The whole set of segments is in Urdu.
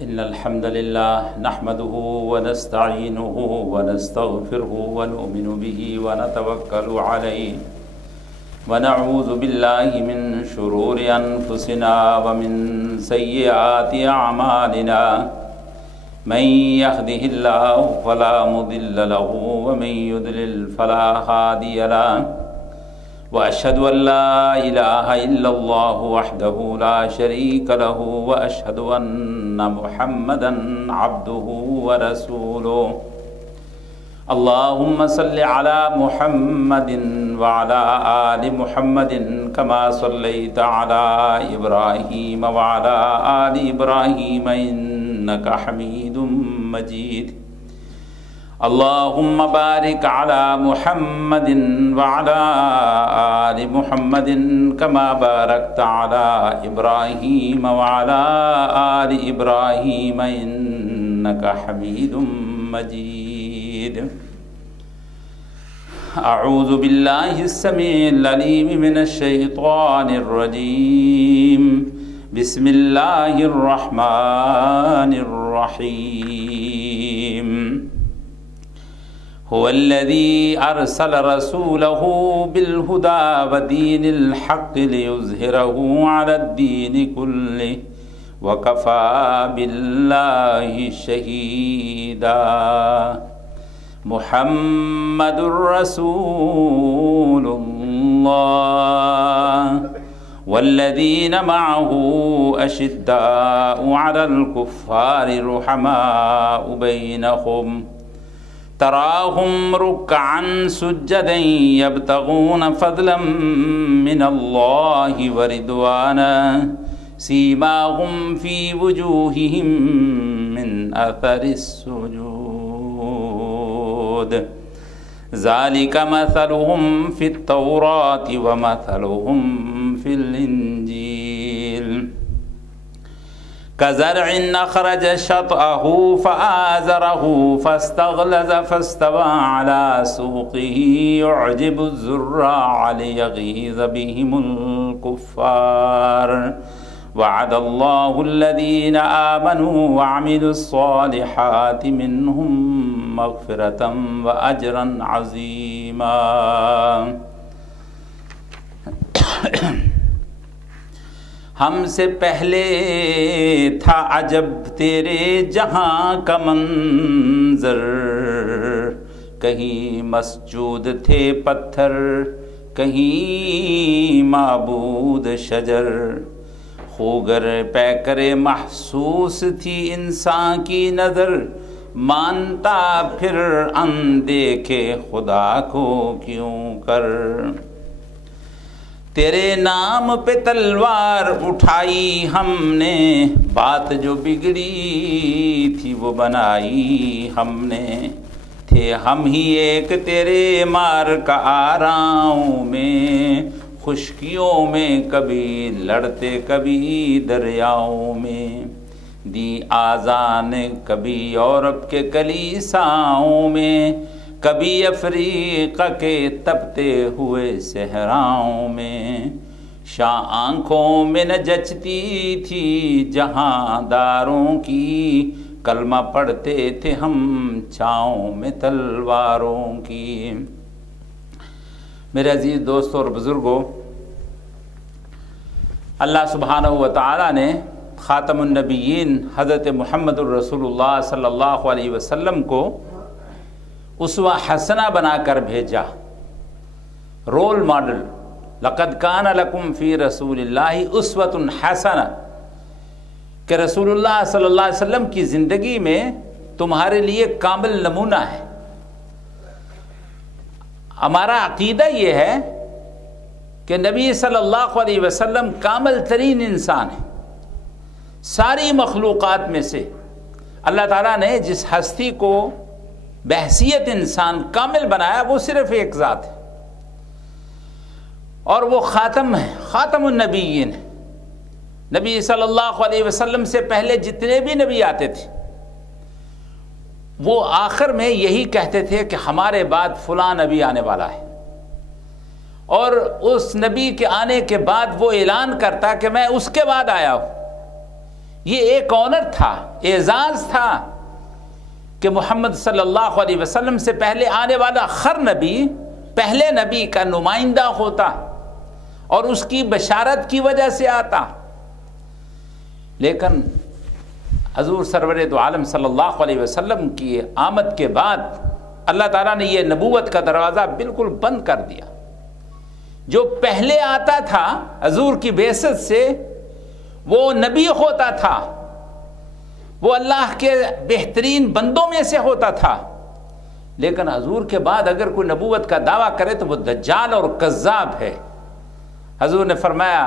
إن الحمد لله نحمده ونستعينه ونستغفره ونؤمن به ونتوكل عليه ونعوذ بالله من شرور أنفسنا ومن سيئات أعمالنا من يهده الله فلا مضل له ومن يضلل فلا هادي له وأشهد أن لا إله إلا الله وحده لا شريك له وأشهد أن محمدا عبده ورسوله اللهم صل على محمد وعلى آل محمد كما صليت على إبراهيم وعلى آل إبراهيم إنك حميد مجيد اللهم بارك على محمد وعلى آل محمد كما باركت على إبراهيم وعلى آل إبراهيم إنك حميد مجيد أعوذ بالله السميع العليم من الشيطان الرجيم بسم الله الرحمن الرحيم هو الذي أرسل رسوله بالهدى ودين الحق ليظهره على الدين كله وكفى بالله شهيدا محمد رسول الله والذين معه أشداء على الكفار رحماء بينهم تراهم ركعا سجدا يبتغون فضلا من الله ورضوانا سيماهم في وجوههم من أثر السجود ذلك مثلهم في التوراة ومثلهم في الإنجيل كزرع أخرج شطأه فآزره فاستغلظ فاستوى على سوقه يعجب الزراع ليغيظ بهم الكفار وعد الله الذين آمنوا وعملوا الصالحات منهم مغفرة وأجرا عظيما ہم سے پہلے تھا عجب تیرے جہاں کا منظر کہیں مسجود تھے پتھر کہیں معبود شجر خوگر پیکر محسوس تھی انسان کی نظر مانتا پھر اندیکھے خدا کو کیوں کر تیرے نام پہ تلوار اٹھائی ہم نے بات جو بگڑی تھی وہ بنائی ہم نے تھے ہم ہی ایک تیرے مار کا آراؤں میں خشکیوں میں کبھی لڑتے کبھی دریاؤں میں دی آذان کبھی یورپ کے کلیساؤں میں کبھی افریقہ کے تپتے ہوئے صحراؤں میں شاہ آنکھوں میں نہ جچتی تھی جہاں داروں کی کلمہ پڑھتے تھے ہم چھاؤں میں تلواروں کی میرے عزیز دوستوں اور بزرگوں اللہ سبحانہ و تعالی نے خاتم النبیین حضرت محمد الرسول اللہ صلی اللہ علیہ وسلم کو اسوہ حسنہ بنا کر بھیجا رول ماڈل لقد کان لکم فی رسول اللہ اسوۃ حسنہ کہ رسول اللہ صلی اللہ علیہ وسلم کی زندگی میں تمہارے لیے کامل نمونہ ہے ہمارا عقیدہ یہ ہے کہ نبی صلی اللہ علیہ وسلم کامل ترین انسان ہے ساری مخلوقات میں سے اللہ تعالیٰ نے جس ہستی کو بحیثیت انسان کامل بنایا وہ صرف ایک ذات ہے اور وہ خاتم ہے خاتم النبیین نبی صلی اللہ علیہ وسلم سے پہلے جتنے بھی نبی آتے تھے وہ آخر میں یہی کہتے تھے کہ ہمارے بعد فلاں نبی آنے والا ہے اور اس نبی کے آنے کے بعد وہ اعلان کرتا کہ میں اس کے بعد آیا ہوں یہ ایک آنر تھا، اعزاز تھا کہ محمد صلی اللہ علیہ وسلم سے پہلے آنے والا ہر نبی پہلے نبی کا نمائندہ ہوتا اور اس کی بشارت کی وجہ سے آتا۔ لیکن حضور سرور دو عالم صلی اللہ علیہ وسلم کی آمد کے بعد اللہ تعالیٰ نے یہ نبوت کا دروازہ بالکل بند کر دیا۔ جو پہلے آتا تھا حضور کی بعثت سے وہ نبی ہوتا تھا، وہ اللہ کے بہترین بندوں میں سے ہوتا تھا، لیکن حضور کے بعد اگر کوئی نبوت کا دعویٰ کرے تو وہ دجال اور کذاب ہے۔ حضور نے فرمایا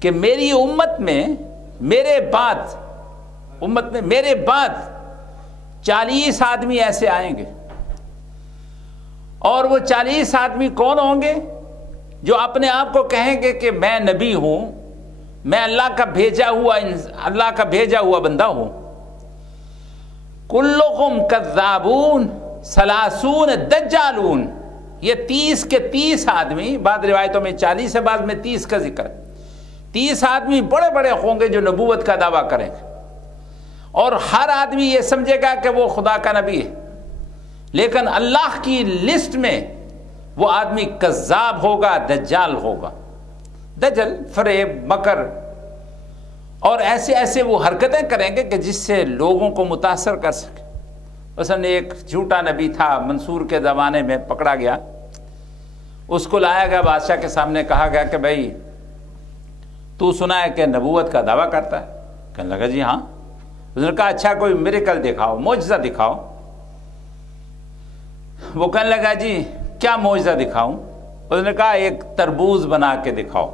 کہ میری امت میں میرے بعد 40 آدمی ایسے آئیں گے، اور وہ 40 آدمی کون ہوں گے؟ جو اپنے آپ کو کہیں گے کہ میں نبی ہوں، میں اللہ کا بھیجا ہوا بندہ ہوں۔ کلکم کذابون ثلاثون دجالون، یہ 30 کے 30 آدمی، بعض روایتوں میں 40 ہے، بعض میں 30 کا ذکر ہے، 30 آدمی بڑے بڑے ہوں گے جو نبوت کا دعویٰ کریں گے، اور ہر آدمی یہ سمجھے گا کہ وہ خدا کا نبی ہے، لیکن اللہ کی لسٹ میں وہ آدمی کذاب ہوگا، دجال ہوگا۔ دجل فریب، مکر اور ایسے وہ حرکتیں کریں گے کہ جس سے لوگوں کو متاثر کر سکے۔ مثلا ایک جھوٹا نبی تھا، منصور کے زمانے میں پکڑا گیا، اس کو لایا گیا بادشاہ کے سامنے، کہا گیا کہ بھائی تو سنا ہے کہ نبوت کا دعویٰ کرتا ہے؟ کہنے لگا جی ہاں۔ اس نے کہا اچھا کوئی میریکل دکھاؤ، معجزہ دکھاؤ۔ وہ کہنے لگا جی کیا معجزہ دکھاؤں؟ اس نے کہا ایک تربوز بنا کے دکھاؤ،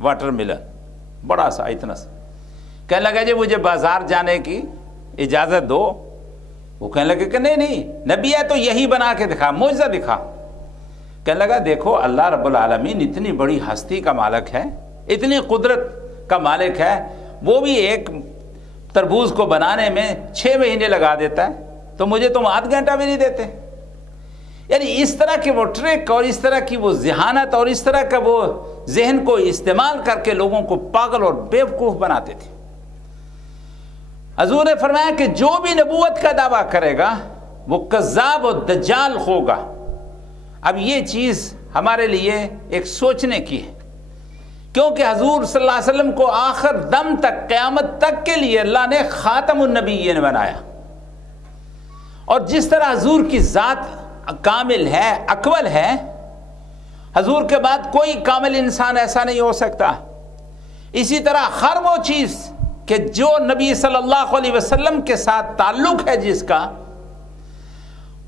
واٹر ملن، بڑا سا، اتنا سا۔ کہنے لگا جی مجھے بازار جانے کی اجازت دو۔ وہ کہنے لگا کہ نہیں نبی ہے تو یہی بنا کے دکھا، معجزہ دکھا۔ کہنے لگا دیکھو اللہ رب العالمین اتنی بڑی ہستی کا مالک ہے، اتنی قدرت کا مالک ہے، وہ بھی ایک تربوز کو بنانے میں 6 مہینے لگا دیتا ہے، تو مجھے تم آدھ گھنٹہ بھی نہیں دیتے۔ یعنی اس طرح کے وہ ٹرک اور اس طرح کی وہ ذہانت اور اس طرح کا وہ ذہن کو استعمال کر کے لوگوں کو پاگل اور بیوقوف بناتے تھے۔ حضور نے فرمایا کہ جو بھی نبوت کا دعویٰ کرے گا وہ کذاب اور دجال ہوگا۔ اب یہ چیز ہمارے لیے ایک سوچنے کی ہے، کیونکہ حضور صلی اللہ علیہ وسلم کو آخر دم تک، قیامت تک کے لیے اللہ نے خاتم النبیین بنایا، اور جس طرح حضور کی ذات کامل ہے، اکمل ہے، حضور کے بعد کوئی کامل انسان ایسا نہیں ہو سکتا۔ اسی طرح ہر وہ چیز کہ جو نبی صلی اللہ علیہ وسلم کے ساتھ تعلق ہے جس کا،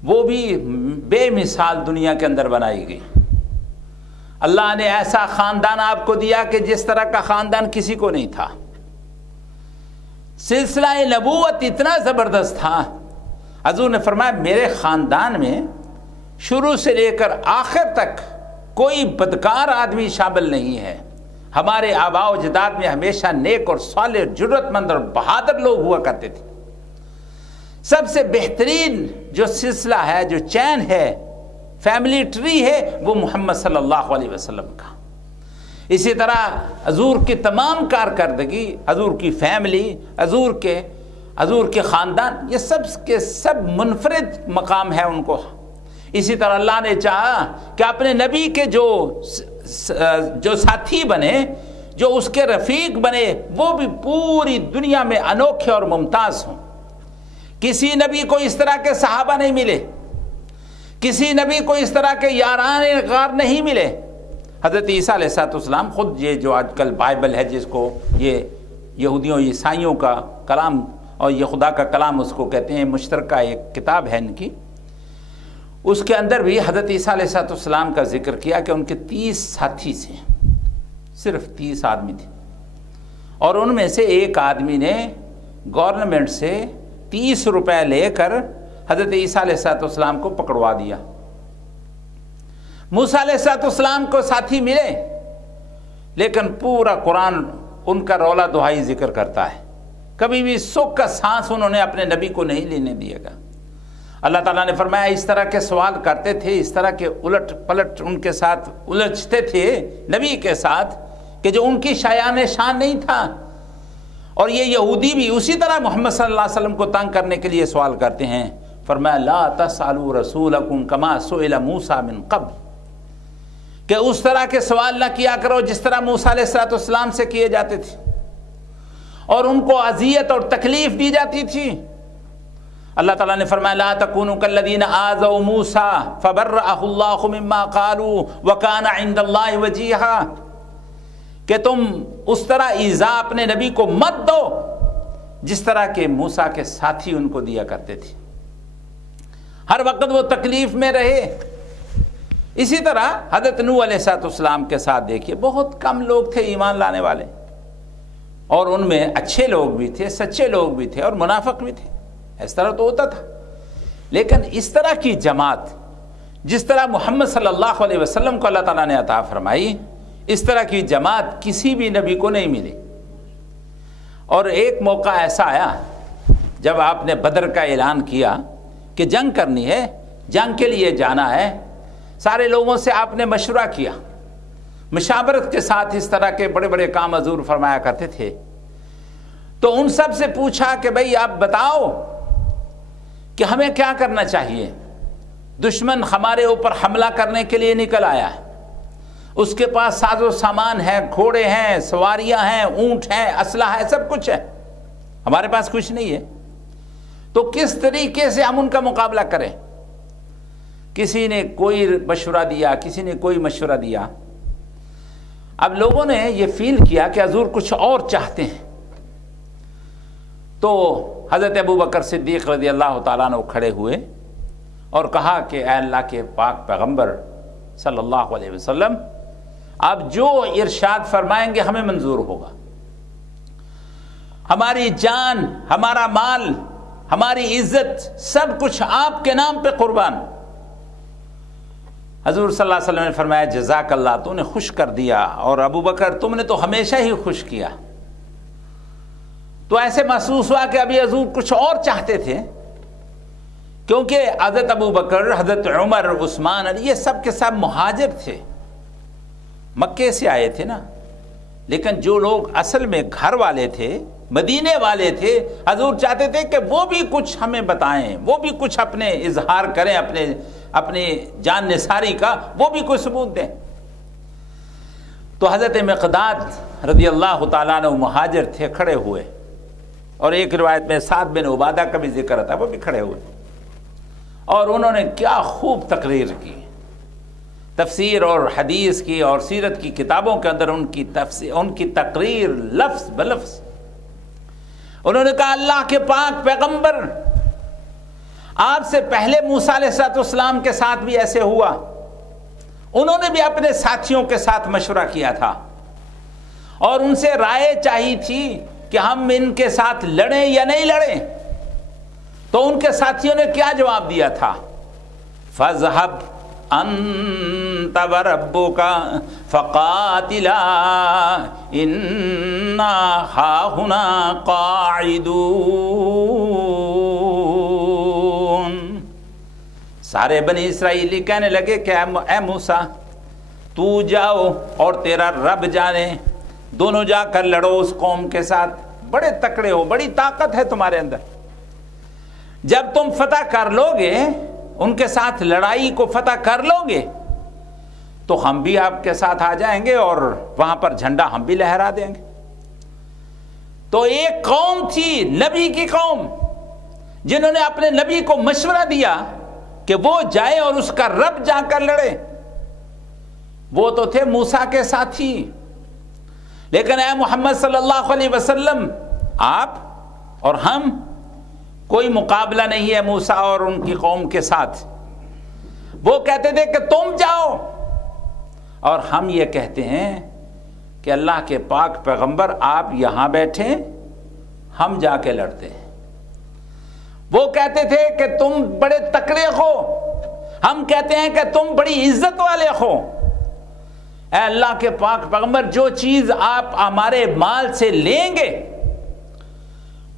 وہ بھی بے مثال دنیا کے اندر بنائی گئی۔ اللہ نے ایسا خاندان آپ کو دیا کہ جس طرح کا خاندان کسی کو نہیں تھا۔ سلسلہ نبوت اتنا زبردست تھا، حضور نے فرمایا میرے خاندان میں شروع سے لے کر آخر تک کوئی بدکار آدمی شامل نہیں ہے۔ ہمارے آباء و اجداد میں ہمیشہ نیک اور صالح، جرت مند اور بہادر لوگ ہوا کرتے تھے۔ سب سے بہترین جو سلسلہ ہے، جو چین ہے، فیملی ٹری ہے، وہ محمد صلی اللہ علیہ وسلم کا۔ اسی طرح حضور کی تمام کارکردگی، حضور کی فیملی، حضور کے خاندان، یہ سب کے سب منفرد مقام ہے ان کو۔ اسی طرح اللہ نے چاہا کہ اپنے نبی کے جو ساتھی بنے، جو اس کے رفیق بنے، وہ بھی پوری دنیا میں انوکھے اور ممتاز ہوں۔ کسی نبی کو اس طرح کے صحابہ نہیں ملے، کسی نبی کو اس طرح کے یاران غار نہیں ملے۔ حضرت عیسیٰ علیہ السلام خود، یہ جو آج کل بائبل ہے جس کو یہ یہودیوں عیسائیوں کا کلام اور یہ خدا کا کلام اس کو کہتے ہیں، مشترکہ ایک کتاب ہے ان کی، اس کے اندر بھی حضرت عیسیٰ علیہ السلام کا ذکر کیا کہ ان کے 30 ساتھی تھے، صرف 30 آدمی تھے، اور ان میں سے ایک آدمی نے گورنمنٹ سے 30 روپے لے کر حضرت عیسیٰ علیہ السلام کو پکڑوا دیا۔ موسیٰ علیہ السلام کو ساتھی ملے، لیکن پورا قرآن ان کا رولا دہائی ذکر کرتا ہے، کبھی بھی سکھ کا سانس انہوں نے اپنے نبی کو نہیں لینے دیا گا۔ اللہ تعالیٰ نے فرمایا اس طرح کے سوال کرتے تھے، اس طرح کے الٹ پلٹ ان کے ساتھ الجھتے تھے نبی کے ساتھ، کہ جو ان کی شایان شان نہیں تھا، اور یہ یہودی بھی اسی طرح محمد صلی اللہ علیہ وسلم کو تنگ کرنے کے لیے سوال کرتے ہیں. فرمایا لا تسألوا رسولکم کما سئل موسیٰ من قبل، کہ اس طرح کے سوال نہ کیا کرو جس طرح موسیٰ علیہ السلام سے کیے جاتے تھے اور ان کو اذیت اور تکلیف دی جاتی تھی. اللہ تعالیٰ نے فرمایا لا تکونوا کالذین آذوا موسیٰ فبرأہ اللہ مما قالوا وکان عند اللہ وجیہا، کہ تم اس طرح ایذا اپنے نبی کو مت دو جس طرح کہ موسیٰ کے ساتھی ان کو دیا کرتے تھے، ہر وقت وہ تکلیف میں رہے. اسی طرح حضرت نوح علیہ السلام کے ساتھ دیکھیے، بہت کم لوگ تھے ایمان لانے والے، اور ان میں اچھے لوگ بھی تھے، سچے لوگ بھی تھے اور منافق بھی تھے. اس طرح تو ہوتا تھا. لیکن اس طرح کی جماعت جس طرح محمد صلی اللہ علیہ وسلم کو اللہ تعالیٰ نے عطا فرمائی، اس طرح کی جماعت کسی بھی نبی کو نہیں ملی. اور ایک موقع ایسا آیا جب آپ نے بدر کا اعلان کیا کہ جنگ کرنی ہے، جنگ کے لیے جانا ہے، سارے لوگوں سے آپ نے مشورہ کیا، مشاورت کے ساتھ اس طرح کے بڑے بڑے کام حضور فرمایا کرتے تھے. تو ان سب سے پوچھا کہ بھئی آپ بتاؤ کہ ہمیں کیا کرنا چاہیے. دشمن ہمارے اوپر حملہ کرنے کے لیے نکل آیا ہے، اس کے پاس ساز و سامان ہے، گھوڑے ہیں، سواریاں ہیں، اونٹ ہیں، اسلحہ ہے، سب کچھ ہے، ہمارے پاس کچھ نہیں ہے. تو کس طریقے سے ہم ان کا مقابلہ کریں؟ کسی نے کوئی مشورہ دیا، کسی نے کوئی مشورہ دیا. اب لوگوں نے یہ فیل کیا کہ حضور کچھ اور چاہتے ہیں. تو حضرت ابو بکر صدیق رضی اللہ تعالیٰ عنہ کھڑے ہوئے اور کہا کہ اے اللہ کے پاک پیغمبر صلی اللہ علیہ وسلم، آپ جو ارشاد فرمائیں گے ہمیں منظور ہوگا. ہماری جان، ہمارا مال، ہماری عزت، سب کچھ آپ کے نام پہ قربان. حضور صلی اللہ علیہ وسلم نے فرمایا جزاک اللہ، تو نے خوش کر دیا، اور ابو بکر تم نے تو ہمیشہ ہی خوش کیا. تو ایسے محسوس ہوا کہ ابھی حضور کچھ اور چاہتے تھے، کیونکہ حضرت ابو بکر، حضرت عمر، عثمان، یہ سب کے سب مہاجر تھے، مکے سے آئے تھے نا. لیکن جو لوگ اصل میں گھر والے تھے، مدینے والے تھے، حضور چاہتے تھے کہ وہ بھی کچھ ہمیں بتائیں، وہ بھی کچھ اپنے اظہار کریں، اپنے جان نثاری کا وہ بھی کوئی ثبوت دیں. تو حضرت مقداد رضی اللہ تعالیٰ عنہ مہاجر تھے، کھڑے ہوئے، اور ایک روایت میں سعد بن عبادہ کا بھی ذکر تھا، وہ بھی کھڑے ہوئے، اور انہوں نے کیا خوب تقریر کی، تفسیر اور حدیث کی اور سیرت کی کتابوں کے اندر ان کی تقریر لفظ بلفظ. انہوں نے کہا اللہ کے پاک پیغمبر، آپ سے پہلے موسیٰ علیہ السلام کے ساتھ بھی ایسے ہوا، انہوں نے بھی اپنے ساتھیوں کے ساتھ مشورہ کیا تھا اور ان سے رائے چاہی تھی کہ ہم ان کے ساتھ لڑیں یا نہیں لڑیں. تو ان کے ساتھیوں نے کیا جواب دیا تھا؟ فَاذْهَبْ أَنْتَ وَرَبُّكَ فَقَاتِلَا إِنَّا هَاهُنَا قَاعِدُونَ. سارے بنی اسرائیلی کہنے لگے کہ اے موسیٰ، تو جاؤ اور تیرا رب جانے، دونوں جا کر لڑو اس قوم کے ساتھ، بڑے تکڑے ہو، بڑی طاقت ہے تمہارے اندر. جب تم فتح کر لو گے، ان کے ساتھ لڑائی کو فتح کر لو گے، تو ہم بھی آپ کے ساتھ آ جائیں گے اور وہاں پر جھنڈا ہم بھی لہرا دیں گے. تو ایک قوم تھی، نبی کی قوم، جنہوں نے اپنے نبی کو مشورہ دیا کہ وہ جائے اور اس کا رب جا کر لڑے. وہ تو تھے موسیٰ کے ساتھی. لیکن اے محمد صلی اللہ علیہ وسلم، آپ اور ہم، کوئی مقابلہ نہیں ہے موسیٰ اور ان کی قوم کے ساتھ. وہ کہتے تھے کہ تم جاؤ، اور ہم یہ کہتے ہیں کہ اللہ کے پاک پیغمبر آپ یہاں بیٹھیں، ہم جا کے لڑتے ہیں. وہ کہتے تھے کہ تم بڑے تکڑے ہو، ہم کہتے ہیں کہ تم بڑی عزت والے ہو. اے اللہ کے پاک پیغمبر، جو چیز آپ ہمارے مال سے لیں گے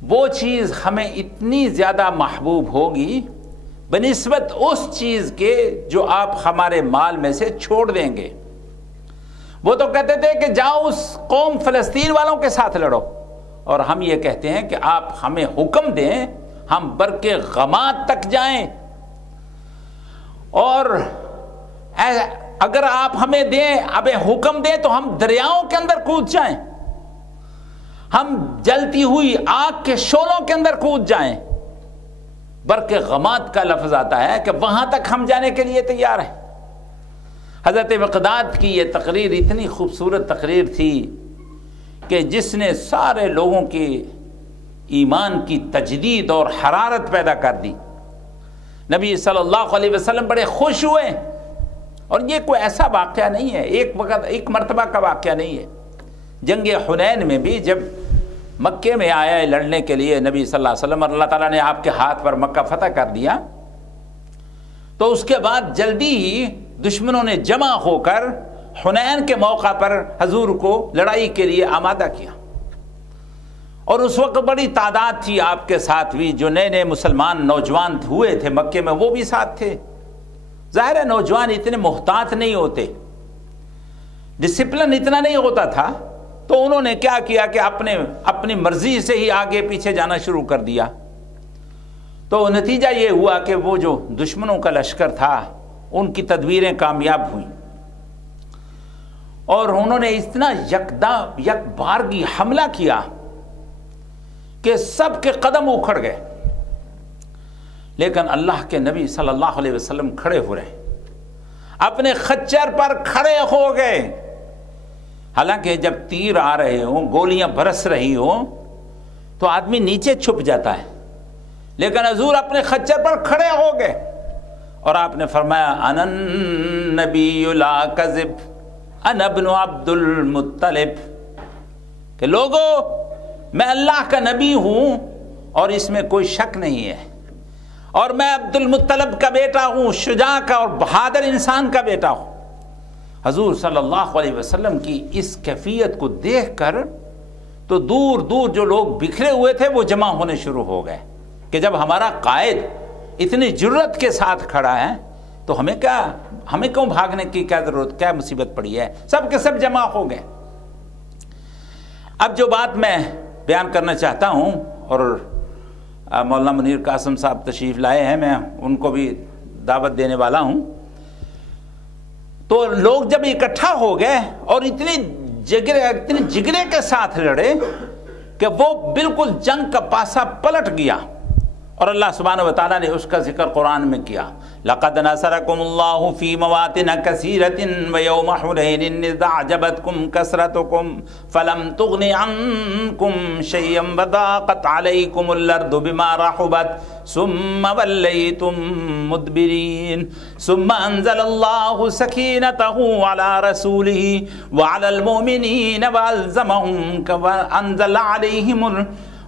وہ چیز ہمیں اتنی زیادہ محبوب ہوگی بنسبت اس چیز کے جو آپ ہمارے مال میں سے چھوڑ دیں گے. وہ تو کہتے تھے کہ جاؤ اس قوم فلسطین والوں کے ساتھ لڑو، اور ہم یہ کہتے ہیں کہ آپ ہمیں حکم دیں ہم برق غمات تک جائیں، اور اگر آپ ہمیں حکم دیں تو ہم دریاؤں کے اندر کود جائیں، ہم جلتی ہوئی آگ کے شعلوں کے اندر کود جائیں۔ برق غمات کا لفظ آتا ہے کہ وہاں تک ہم جانے کے لیے تیار ہیں۔ حضرت مقداد کی یہ تقریر اتنی خوبصورت تقریر تھی کہ جس نے سارے لوگوں کے ایمان کی تجدید اور حرارت پیدا کر دی۔ نبی صلی اللہ علیہ وسلم بڑے خوش ہوئے، اور یہ کوئی ایسا واقعہ نہیں ہے، ایک مرتبہ کا واقعہ نہیں ہے۔ جنگ حنین میں بھی جب مکے میں آیا ہے لڑنے کے لیے نبی صلی اللہ علیہ وسلم، اور اللہ تعالیٰ نے آپ کے ہاتھ پر مکہ فتح کر دیا، تو اس کے بعد جلدی ہی دشمنوں نے جمع ہو کر حنین کے موقع پر حضور کو لڑائی کے لیے آمادہ کیا، اور اس وقت بڑی تعداد تھی آپ کے ساتھ بھی، جو نئے نئے مسلمان نوجوان ہوئے تھے مکے میں وہ بھی ساتھ تھے۔ ظاہر ہے نوجوان اتنے محتاط نہیں ہوتے، ڈسپلن اتنا نہیں ہوتا تھا، تو انہوں نے کیا کیا کہ اپنی مرضی سے ہی آگے پیچھے جانا شروع کر دیا۔ تو نتیجہ یہ ہوا کہ وہ جو دشمنوں کا لشکر تھا ان کی تدبیریں کامیاب ہوئیں، اور انہوں نے اتنا یک بارگی حملہ کیا کہ سب کے قدم اکھڑ گئے، لیکن اللہ کے نبی صلی اللہ علیہ وسلم کھڑے ہو رہے، اپنے خچر پر کھڑے ہو گئے۔ حالانکہ جب تیر آ رہے ہوں، گولیاں برس رہی ہوں تو آدمی نیچے چھپ جاتا ہے، لیکن حضور اپنے خچر پر کھڑے ہو گئے، اور آپ نے فرمایا انا النبی لا کذب انا ابن عبد المطلب، کہ لوگو میں اللہ کا نبی ہوں اور اس میں کوئی شک نہیں ہے، اور میں عبد المطلب کا بیٹا ہوں، شجاع کا اور بہادر انسان کا بیٹا ہوں۔ حضور صلی اللہ علیہ وسلم کی اس کیفیت کو دیکھ کر تو دور دور جو لوگ بکھرے ہوئے تھے وہ جمع ہونے شروع ہو گئے کہ جب ہمارا قائد اتنی جرت کے ساتھ کھڑا ہے تو ہمیں کیوں بھاگنے کی کیا ضرورت، کیا مصیبت پڑی ہے؟ سب کے سب جمع ہو گئے۔ اب جو بات میں بیان کرنا چاہتا ہوں، اور مولانا منیر قاسم صاحب تشریف لائے ہیں، میں ان کو بھی دعوت دینے والا ہوں، تو لوگ جب اکٹھا ہو گئے اور اتنی جگرے کے ساتھ لڑے کہ وہ بالکل جنگ کا پاسا پلٹ گیا، اور اللہ سبحانہ وتعالیٰ نے اس کا ذکر قرآن میں کیا۔ لَقَدْ نَصَرَكُمُ اللَّهُ فِي مَوَاطِنَ كَثِيرَةٍ وَيَوْمَ حُنَيْنٍ إِذْ أَعْجَبَتْكُمْ كَثْرَتُكُمْ فَلَمْ تُغْنِ عَنْكُمْ شَيْئًا وَضَاقَتْ عَلَيْكُمُ الْأَرْضُ بِمَا رَحُبَتْ ثُمَّ وَلَّيْتُمْ مُدْبِرِينَ ثُمَّ أَنزَلَ اللَّهُ سَكِينَتَهُ عَلَى رَسُولِهِ وَعَلَى الْمُؤْمِنِينَ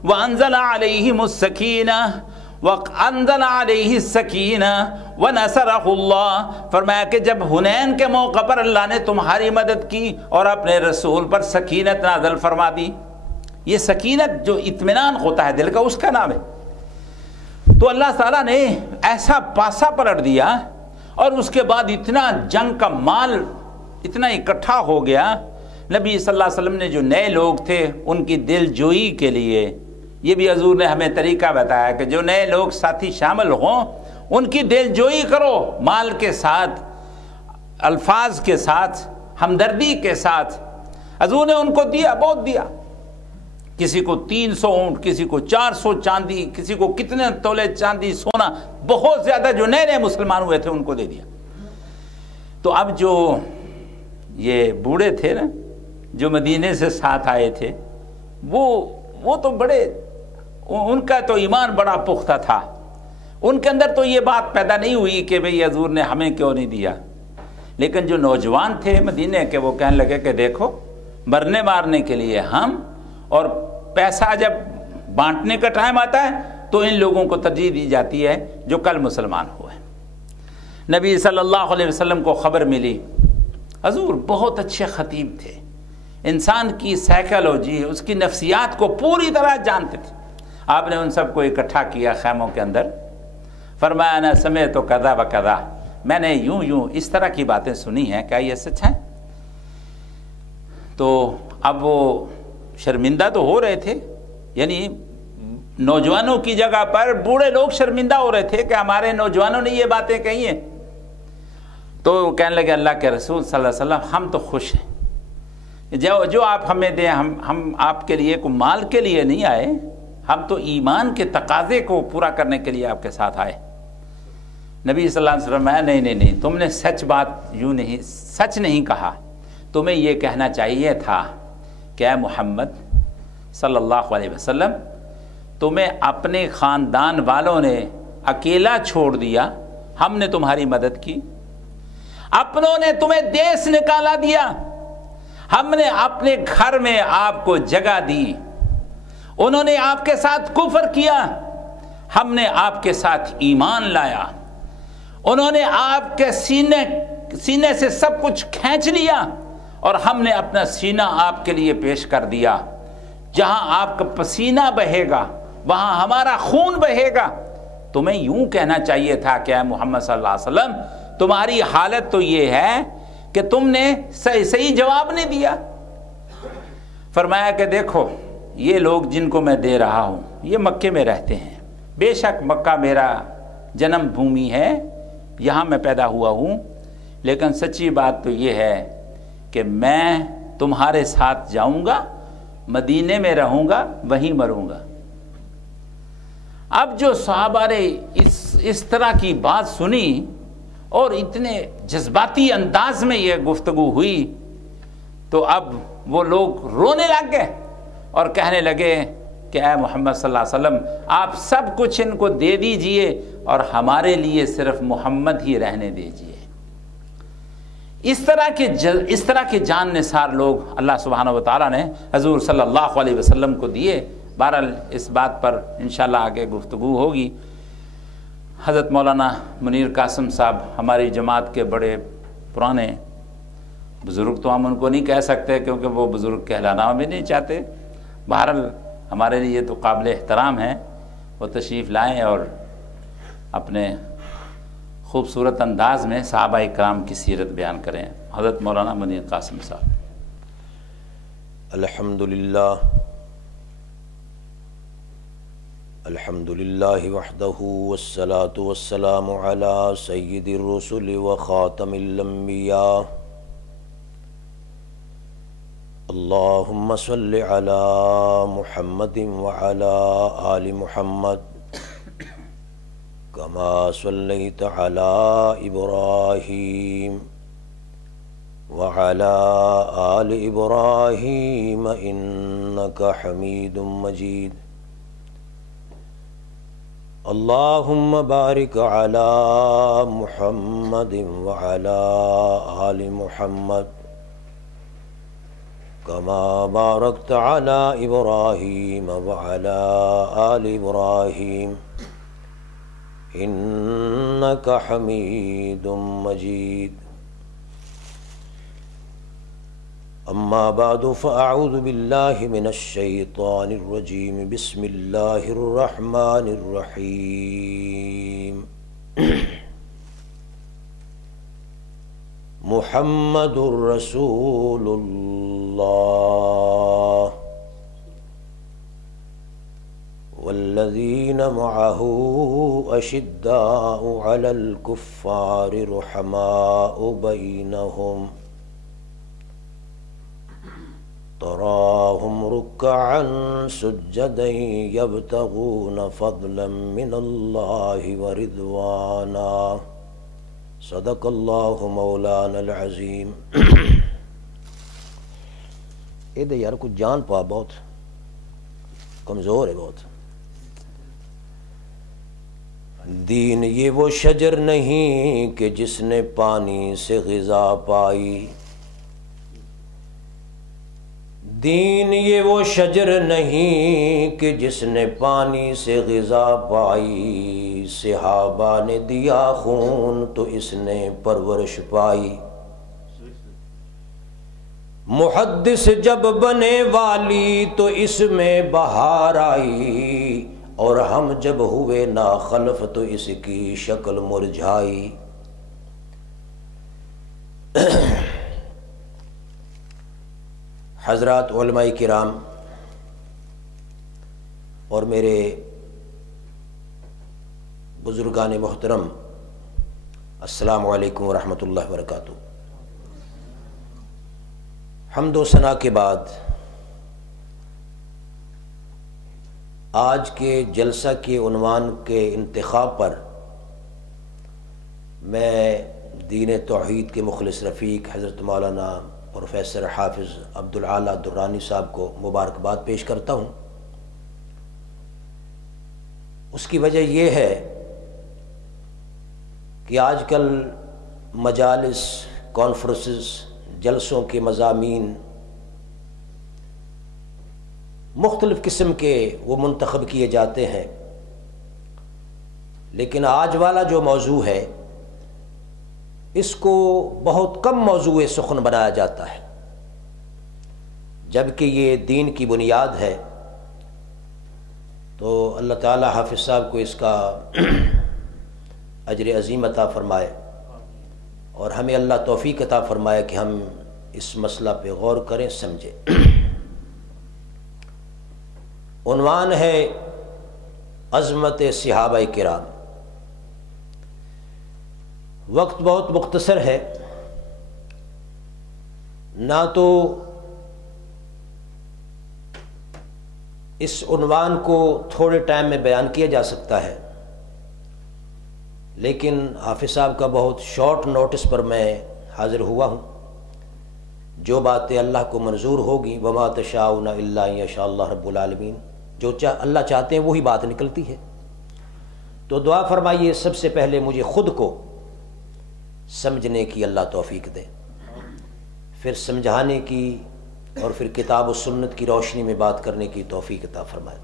وَأَنزَلَ عَلَيْهِمُ السَّكِينَةَ وَأَنزَلَ عَلَيْهِ السَّكِينَةَ وَنَصَرَهُ اللَّهُ، فرمایا کہ جب حنین کے موقع پر اللہ نے تمہاری مدد کی اور اپنے رسول پر سکینت نازل فرما دی۔ یہ سکینت جو اطمینان ہوتا ہے دل کا، اس کا نام ہے۔ تو اللہ تعالیٰ نے ایسا پاسا پلٹ دیا، اور اس کے بعد اتنا جنگ کا مال اتنا اکٹھا ہو گیا۔ نبی صلی اللہ علیہ وسلم نے جو نئے لوگ تھے ان کی دل جوئی کے لیے، یہ بھی حضور نے ہمیں طریقہ بتایا کہ جو نئے لوگ ساتھی شامل ہوں ان کی دل جوئی کرو، مال کے ساتھ، الفاظ کے ساتھ، ہمدردی کے ساتھ۔ حضور نے ان کو دیا، بہت دیا، کسی کو 300 اونٹ، کسی کو 400 چاندی، کسی کو کتنے تولے چاندی سونا، بہت زیادہ جو نئے نئے مسلمان ہوئے تھے ان کو دے دیا۔ تو اب جو یہ بوڑھے تھے نا جو مدینے سے ساتھ آئے تھے، وہ تو بڑے، ان کا تو ایمان بڑا پختہ تھا، ان کے اندر تو یہ بات پیدا نہیں ہوئی کہ بھئی حضور نے ہمیں کیوں نہیں دیا۔ لیکن جو نوجوان تھے مدینے کے وہ کہنے لگے کہ دیکھو مرنے مارنے کے لیے ہم، اور پیسہ جب بانٹنے کا ٹائم آتا ہے تو ان لوگوں کو ترجیح دی جاتی ہے جو کل مسلمان ہوئے۔ نبی صلی اللہ علیہ وسلم کو خبر ملی، حضور بہت اچھے خطیب تھے، انسان کی سائیکالوجی، اس کی نفسیات کو پوری طرح جانتے تھے۔ آپ نے ان سب کو اکٹھا کیا خیموں کے اندر، فرمایا انا سمعت کذا و کذا، میں نے یوں اس طرح کی باتیں سنی ہیں، کیا یہ سچ ہے؟ تو اب وہ شرمندہ تو ہو رہے تھے، یعنی نوجوانوں کی جگہ پر بوڑھے لوگ شرمندہ ہو رہے تھے کہ ہمارے نوجوانوں نے یہ باتیں کہی ہیں. تو کہنے لگے اللہ کے رسول صلی اللہ علیہ وسلم ہم تو خوش ہیں، جو آپ ہمیں دیں، ہم آپ کے لیے کوئی مال کے لیے نہیں آئے، ہم تو ایمان کے تقاضے کو پورا کرنے کے لیے آپ کے ساتھ آئے. نبی صلی اللہ علیہ وسلم نہیں، تم نے سچ نہیں کہا. تمہیں یہ کہنا چاہیے تھا کہ اے محمد صلی اللہ علیہ وسلم، تمہیں اپنے خاندان والوں نے اکیلا چھوڑ دیا، ہم نے تمہاری مدد کی. اپنوں نے تمہیں دیس نکالا دیا، ہم نے اپنے گھر میں آپ کو جگہ دی. انہوں نے آپ کے ساتھ کفر کیا، ہم نے آپ کے ساتھ ایمان لایا. انہوں نے آپ کے سینے سے سب کچھ کھینچ لیا اور ہم نے اپنا سینہ آپ کے لیے پیش کر دیا. جہاں آپ کا پسینہ بہے گا وہاں ہمارا خون بہے گا. تمہیں یوں کہنا چاہیے تھا کہ اے محمد صلی اللہ علیہ وسلم، تمہاری حالت تو یہ ہے کہ تم نے صحیح جواب نہیں دیا. فرمایا کہ دیکھو یہ لوگ جن کو میں دے رہا ہوں یہ مکے میں رہتے ہیں. بے شک مکہ میرا جنم بھومی ہے، یہاں میں پیدا ہوا ہوں، لیکن سچی بات تو یہ ہے کہ میں تمہارے ساتھ جاؤں گا، مدینے میں رہوں گا، وہیں مروں گا. اب جو صحابہ نے اس طرح کی بات سنی اور اتنے جذباتی انداز میں یہ گفتگو ہوئی تو اب وہ لوگ رونے لگ گئے اور کہنے لگے کہ اے محمد صلی اللہ علیہ وسلم، آپ سب کچھ ان کو دے دیجئے اور ہمارے لیے صرف محمد ہی رہنے دیجئے. اس طرح کے جان نثار لوگ اللہ سبحانہ و تعالیٰ نے حضور صلی اللہ علیہ وسلم کو دیے. بہرحال اس بات پر انشاءاللہ آگے گفتگو ہوگی. حضرت مولانا منیر قاسم صاحب ہماری جماعت کے بڑے پرانے بزرگ، تو ہم ان کو نہیں کہہ سکتے کیونکہ وہ بزرگ کہلانا بھی نہیں چاہتے. بہرحال ہمارے لیے تو قابل احترام ہیں. وہ تشریف لائیں اور اپنے خوبصورت انداز میں صحابہ اکرام کی سیرت بیان کریں. حضرت مولانا منیر قاسم صاحب. الحمدللہ وحدہ والصلاة والسلام علی سید الرسل وخاتم الانبیاء. اللہم صل علی محمد وعلی آل محمد کما صلیت علی ابراہیم وعلی آل ابراہیم انک حمید مجید. اللہم بارک علی محمد وعلی آل محمد کما بارکت علی ابراہیم وعلی آل ابراہیم انک حمید مجید. اما بعد فاعوذ باللہ من الشیطان الرجیم. بسم اللہ الرحمن الرحیم. محمد رسول اللہ والذین معہ اشداء علی الکفار رحماء بینہم تراہم رکعا سجدا یبتغون فضلا من اللہ ورضوانا. صدق اللہ مولانا العظیم. دے یار کچھ جان پا، بہت کمزور ہے بہت. دین یہ وہ شجر نہیں کہ جس نے پانی سے غذا پائی. دین یہ وہ شجر نہیں کہ جس نے پانی سے غذا پائی. صحابہ نے دیا خون تو اس نے پرورش پائی. محدث جب بنے والی تو اس میں بہار آئی، اور ہم جب ہوئے ناخلف تو اس کی شکل مرجھائی. حضرات علماء کرام، اور میرے بزرگان محترم، السلام علیکم ورحمۃ اللہ وبرکاتہ۔ حمد و ثنا کے بعد آج کے جلسہ کے عنوان کے انتخاب پر میں دین توحید کے مخلص رفیق حضرت مولانا پروفیسر حافظ عبدالعالی درانی صاحب کو مبارکباد پیش کرتا ہوں۔ اس کی وجہ یہ ہے کہ آج کل مجالس، کانفرنسز، جلسوں کے مضامین مختلف قسم کے وہ منتخب کیے جاتے ہیں، لیکن آج والا جو موضوع ہے اس کو بہت کم موضوع سخن بنایا جاتا ہے، جبکہ یہ دین کی بنیاد ہے۔ تو اللہ تعالی حافظ صاحب کو اس کا اجر عظیم عطا فرمائے، اور ہمیں اللہ توفیق عطا فرمائے کہ ہم اس مسئلہ پہ غور کریں، سمجھیں۔ عنوان ہے عظمت صحابہ کرام۔ وقت بہت مختصر ہے، نہ تو اس عنوان کو تھوڑے ٹائم میں بیان کیا جا سکتا ہے، لیکن حافظ صاحب کا بہت شارٹ نوٹس پر میں حاضر ہوا ہوں۔ جو باتیں اللہ کو منظور ہوگی، وما تشاءون الا ان یشاء اللہ رب العالمین، جو اللہ چاہتے ہیں وہی بات نکلتی ہے۔ تو دعا فرمائیے سب سے پہلے مجھے خود کو سمجھنے کی اللہ توفیق دے، پھر سمجھانے کی، اور پھر کتاب و سنت کی روشنی میں بات کرنے کی توفیق عطا فرمائے۔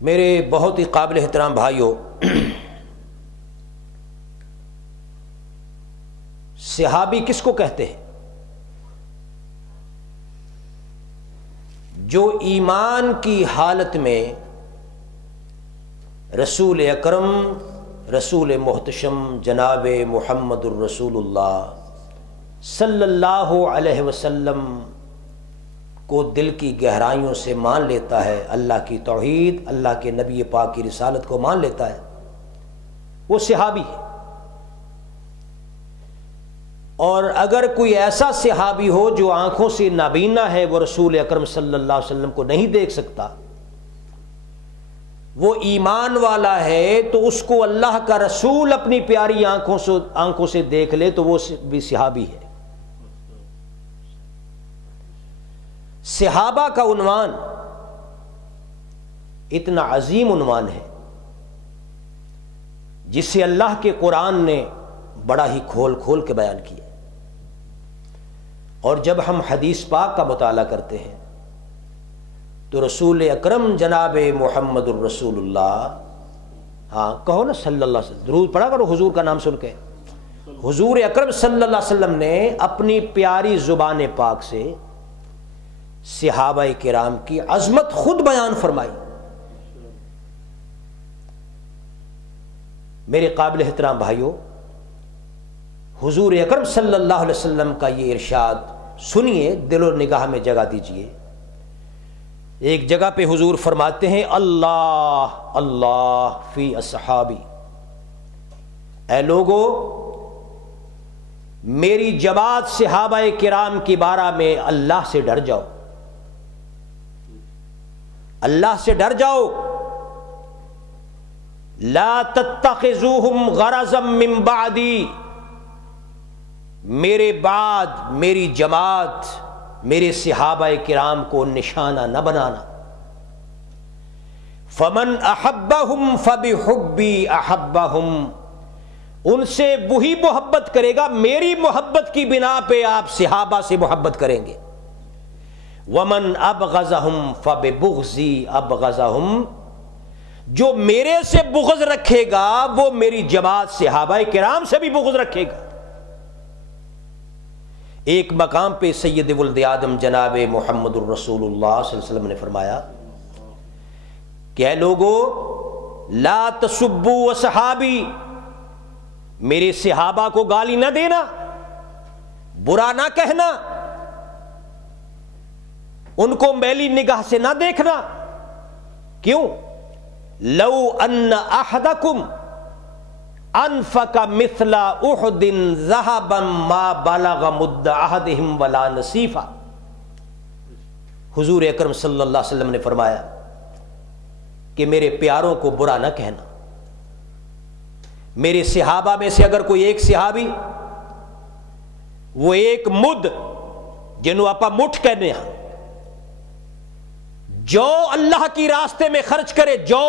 میرے بہت ہی قابل احترام بھائیوں، صحابی کس کو کہتے ہیں؟ جو ایمان کی حالت میں رسول اکرم، رسول محتشم جناب محمد الرسول اللہ صلی اللہ علیہ وسلم کو دل کی گہرائیوں سے مان لیتا ہے، اللہ کی توحید، اللہ کے نبی پاک کی رسالت کو مان لیتا ہے، وہ صحابی ہے۔ اور اگر کوئی ایسا صحابی ہو جو آنکھوں سے نابینا ہے، وہ رسول اکرم صلی اللہ علیہ وسلم کو نہیں دیکھ سکتا، وہ ایمان والا ہے، تو اس کو اللہ کا رسول اپنی پیاری آنکھوں سے دیکھ لے تو وہ بھی صحابی ہے۔ صحابہ کا عنوان اتنا عظیم عنوان ہے جسے اللہ کے قرآن نے بڑا ہی کھول کھول کے بیان کیا، اور جب ہم حدیث پاک کا مطالعہ کرتے ہیں تو رسول اکرم جناب محمد الرسول اللہ، ہاں کہو نا صلی اللہ علیہ وسلم، درود پڑھا کرو حضور کا نام سن کے۔ حضور اکرم صلی اللہ علیہ وسلم نے اپنی پیاری زبان پاک سے صحابہ کرام کی عظمت خود بیان فرمائی۔ میرے قابل احترام بھائیوں، حضور اکرم صلی اللہ علیہ وسلم کا یہ ارشاد سنیے، دل و نگاہ میں جگہ دیجئے۔ ایک جگہ پہ حضور فرماتے ہیں، اللہ اللہ فی اصحابی، اے لوگو میری جماعت صحابہ کرام کی بارہ میں اللہ سے ڈر جاؤ، اللہ سے ڈر جاؤ۔ لا تتخذوہم غرضا من بعدی، میرے بعد میری جماعت، میرے صحابہ کرام کو نشانہ نہ بنانا۔ فمن احبہم فبحبی احبہم، ان سے وہی محبت کرے گا، میری محبت کی بنا پہ آپ صحابہ سے محبت کریں گے۔ ومن ابغضہم فببغضی ابغضہم، جو میرے سے بغض رکھے گا وہ میری جماعت صحابہ کرام سے بھی بغض رکھے گا۔ ایک مقام پہ سید ولد آدم جناب محمد الرسول اللہ صلی اللہ علیہ وسلم نے فرمایا کہ اے لوگو لا تسبوا اصحابی، میرے صحابہ کو گالی نہ دینا، برا نہ کہنا، ان کو میلی نگاہ سے نہ دیکھنا۔ کیوں؟ لو ان احدکم انفق مثل احد ذهبا ما بلغ مد احدهم ولا نصیفا۔ حضور اکرم صلی اللہ علیہ وسلم نے فرمایا کہ میرے پیاروں کو برا نہ کہنا، میرے صحابہ میں سے اگر کوئی ایک صحابی وہ ایک مد جنوں آپ مٹھ کہنے ہیں جو اللہ کی راستے میں خرچ کرے جو،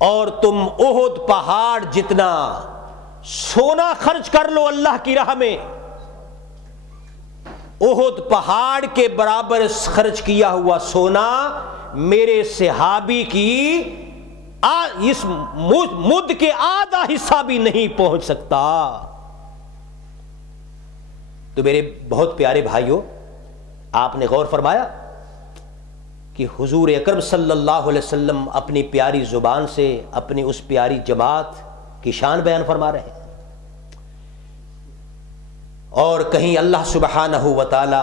اور تم احد پہاڑ جتنا سونا خرچ کر لو اللہ کی راہ میں، احد پہاڑ کے برابر خرچ کیا ہوا سونا میرے صحابی کی اس مد کے آدھا حصہ بھی نہیں پہنچ سکتا۔ تو میرے بہت پیارے بھائیوں، آپ نے غور فرمایا کہ حضور اکرم صلی اللہ علیہ وسلم اپنی پیاری زبان سے اپنی اس پیاری جماعت کی شان بیان فرما رہے ہیں، اور کہیں اللہ سبحانہ و تعالی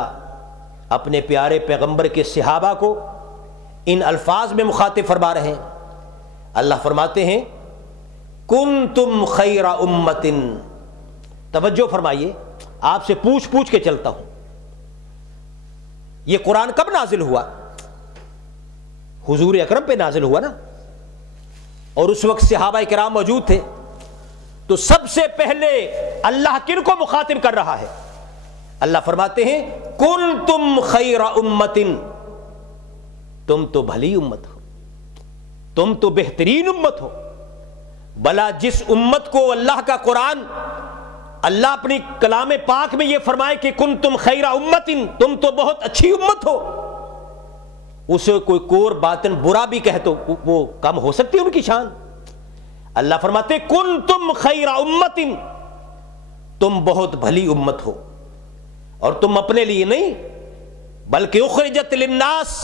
اپنے پیارے پیغمبر کے صحابہ کو ان الفاظ میں مخاطب فرما رہے ہیں۔ اللہ فرماتے ہیں کنتم خیر امت، توجہ فرمائیے، آپ سے پوچھ کے چلتا ہوں، یہ قرآن کب نازل ہوا؟ حضور اکرم پہ نازل ہوا نا، اور اس وقت صحابہ کرام موجود تھے، تو سب سے پہلے اللہ کن کو مخاطب کر رہا ہے؟ اللہ فرماتے ہیں کنتم خیر امت، تم تو بھلی امت ہو، تم تو بہترین امت ہو۔ بلا جس امت کو اللہ کا قرآن، اللہ اپنی کلام پاک میں یہ فرمائے کہ کنتم خیر امت، تم تو بہت اچھی امت ہو، اسے کوئی کور باطن برا بھی کہے تو وہ کم ہو سکتی ہے ان کی شان؟ اللہ فرماتے کنتم خیر امت، تم بہت بھلی امت ہو، اور تم اپنے لیے نہیں بلکہ اخرجت للناس،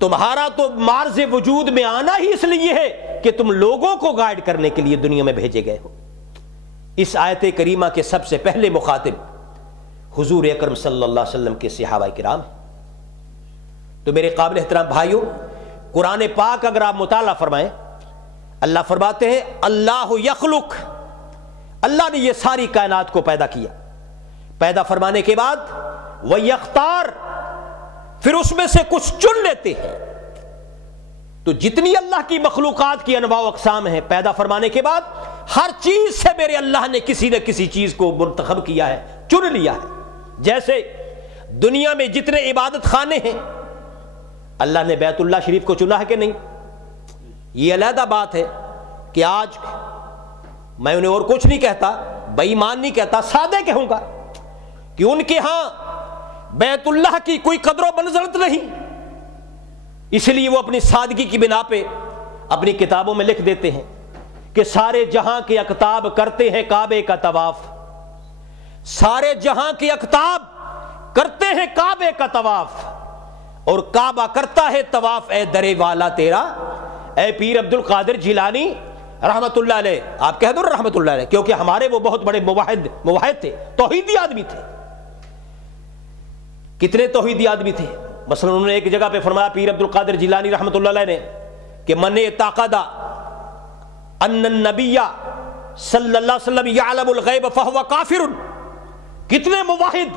تمہارا تو معرض وجود میں آنا ہی اس لیے ہے کہ تم لوگوں کو گائیڈ کرنے کے لیے دنیا میں بھیجے گئے ہو۔ اس آیت کریمہ کے سب سے پہلے مخاطب حضور اکرم صلی اللہ علیہ وسلم کے صحابہ کرام ہیں۔ تو میرے قابل احترام بھائیوں، قرآن پاک اگر آپ مطالعہ فرمائیں، اللہ فرماتے ہیں اللہ یخلق، اللہ نے یہ ساری کائنات کو پیدا کیا، پیدا فرمانے کے بعد وہ یختار، پھر اس میں سے کچھ چن لیتے ہیں۔ تو جتنی اللہ کی مخلوقات کی انواع و اقسام ہیں، پیدا فرمانے کے بعد ہر چیز سے میرے اللہ نے کسی نہ کسی چیز کو منتخب کیا ہے، چن لیا ہے۔ جیسے دنیا میں جتنے عبادت خانے ہیں، اللہ نے بیت اللہ شریف کو چنا ہے کہ نہیں؟ یہ علیحدہ بات ہے کہ آج میں انہیں اور کچھ نہیں کہتا، بے ایمان نہیں کہتا، سادے کہوں گا کہ ان کے ہاں بیت اللہ کی کوئی قدر و منزلت نہیں، اس لیے وہ اپنی سادگی کی بنا پہ اپنی کتابوں میں لکھ دیتے ہیں کہ سارے جہاں کے اقطاب کرتے ہیں کعبے کا طواف، سارے جہاں کے اقطاب کرتے ہیں کعبے کا طواف، اور کعبہ کرتا ہے طواف اے درے والا تیرا، اے پیر عبد القادر جیلانی رحمت اللہ علیہ۔ آپ کہہ دو رحمت اللہ علیہ، کیونکہ ہمارے وہ بہت بڑے موحد تھے، توحیدی آدمی تھے۔ کتنے توحیدی آدمی تھے؟ مثلا انہوں نے ایک جگہ پہ فرمایا پیر عبد القادر جیلانی رحمت اللہ علیہ نے کہ من اعتقد ان النبی صلی اللہ علیہ وسلم یعلم الغیب فہو کافر، کتنے موحد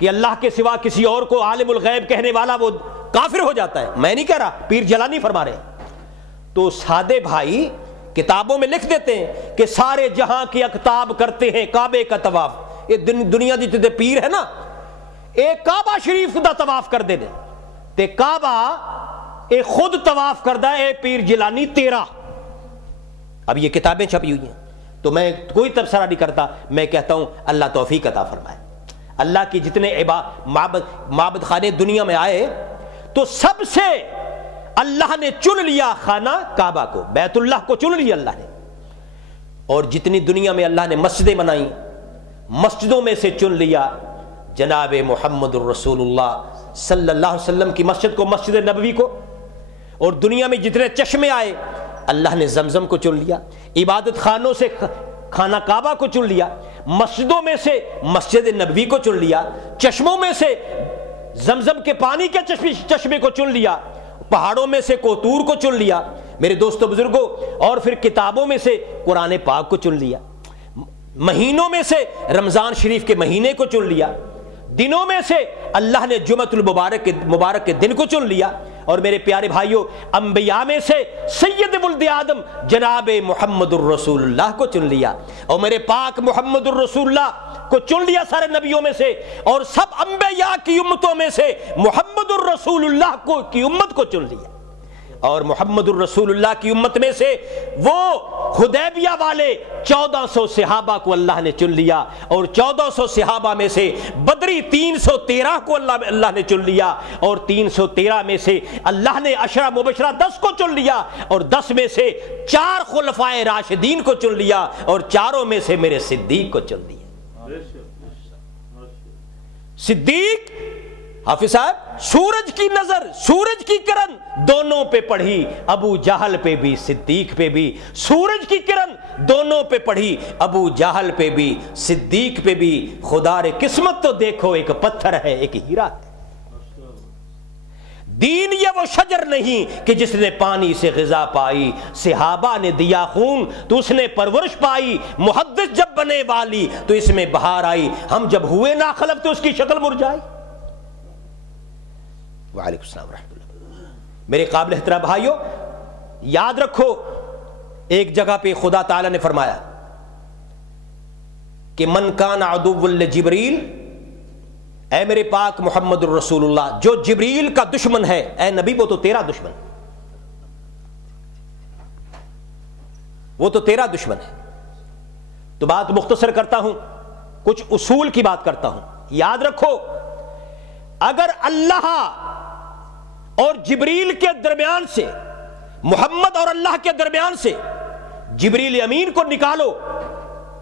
کہ اللہ کے سوا کسی اور کو عالم الغیب کہنے والا وہ کافر ہو جاتا ہے۔ میں نہیں کہہ رہا، پیر جیلانی فرما رہے ہیں۔ تو سادے بھائی کتابوں میں لکھ دیتے ہیں کہ سارے جہاں کے اقطاب کرتے ہیں کعبے کا طواف۔ یہ دنیا دی جتے پیر ہے نا، ایک کعبہ شریف دا طواف کر دے تے کعبہ اے خود طواف کردہ اے پیر جیلانی تیرا۔ اب یہ کتابیں چھپی ہوئی ہیں، تو میں کوئی تبصرہ نہیں کرتا، میں کہتا ہوں اللہ توفیق عطا فرمائے۔ اللہ کی جتنے معبد خانے دنیا میں آئے تو سب سے اللہ نے چن لیا خانہ کعبہ کو، بیت اللہ کو چن لیا اللہ نے، اور جتنی دنیا میں اللہ نے مسجدیں بنائیں، مسجدوں میں سے چن لیا جناب محمد الرسول اللہ صلی اللہ علیہ وسلم کی مسجد کو، مسجد نبوی کو، اور دنیا میں جتنے چشمے آئے اللہ نے زمزم کو چن لیا، عبادت خانوں سے خانہ کعبہ کو چن لیا، مسجدوں میں سے مسجد نبوی کو چن لیا، چشموں میں سے زمزم کے پانی کے چشمے کو چن لیا، پہاڑوں میں سے کوتور کو چن لیا میرے دوستو بزرگوں، اور پھر کتابوں میں سے قرآن پاک کو چن لیا، مہینوں میں سے رمضان شریف کے مہینے کو چن لیا، دنوں میں سے اللہ نے جمعۃ المبارک کے دن کو چن لیا، اور میرے پیارے بھائیوں انبیاء میں سے سید ولد آدم جناب محمد الرسول اللہ کو چن لیا، اور میرے پاک محمد الرسول اللہ کو چن لیا سارے نبیوں میں سے، اور سب انبیاء کی امتوں میں سے محمد الرسول اللہ کی امت کو چن لیا، اور محمد الرسول اللہ کی امت میں سے وہ حدیبیہ والے 1400 صحابہ کو اللہ نے چن لیا، اور 1400 صحابہ میں سے بدری 313 کو اللہ نے چن لیا، اور 313 میں سے اللہ نے عشرہ مبشرہ 10 کو چن لیا، اور 10 میں سے 4 خلفائے راشدین کو چن لیا، اور 4 میں سے میرے صدیق کو چن لیا۔ صدیق حافظ صاحب سورج کی نظر، سورج کی کرن دونوں پہ پڑھی، ابو جہل پہ بھی صدیق پہ بھی، سورج کی کرن دونوں پہ پڑھی، ابو جہل پہ بھی صدیق پہ بھی۔ خدا رے قسمت تو دیکھو، ایک پتھر ہے ایک ہیرا ہے۔ دین یہ وہ شجر نہیں کہ جس نے پانی سے غذا پائی، صحابہ نے دیا خون تو اس نے پرورش پائی، محدث جب بنے والی تو اس میں بہار آئی، ہم جب ہوئے ناخلف تو اس کی شکل مرجائی۔ وعلیکم السلام ورحمۃ اللہ۔ میرے قابل احترام بھائیوں، یاد رکھو ایک جگہ پہ خدا تعالی نے فرمایا کہ من کان عدو لجبریل، اے میرے پاک محمد الرسول اللہ، جو جبریل کا دشمن ہے، اے نبی وہ تو تیرا دشمن، وہ تو تیرا دشمن ہے۔ تو بات مختصر کرتا ہوں، کچھ اصول کی بات کرتا ہوں۔ یاد رکھو اگر اللہ اور جبریل کے درمیان سے، محمد اور اللہ کے درمیان سے جبریل امین کو نکالو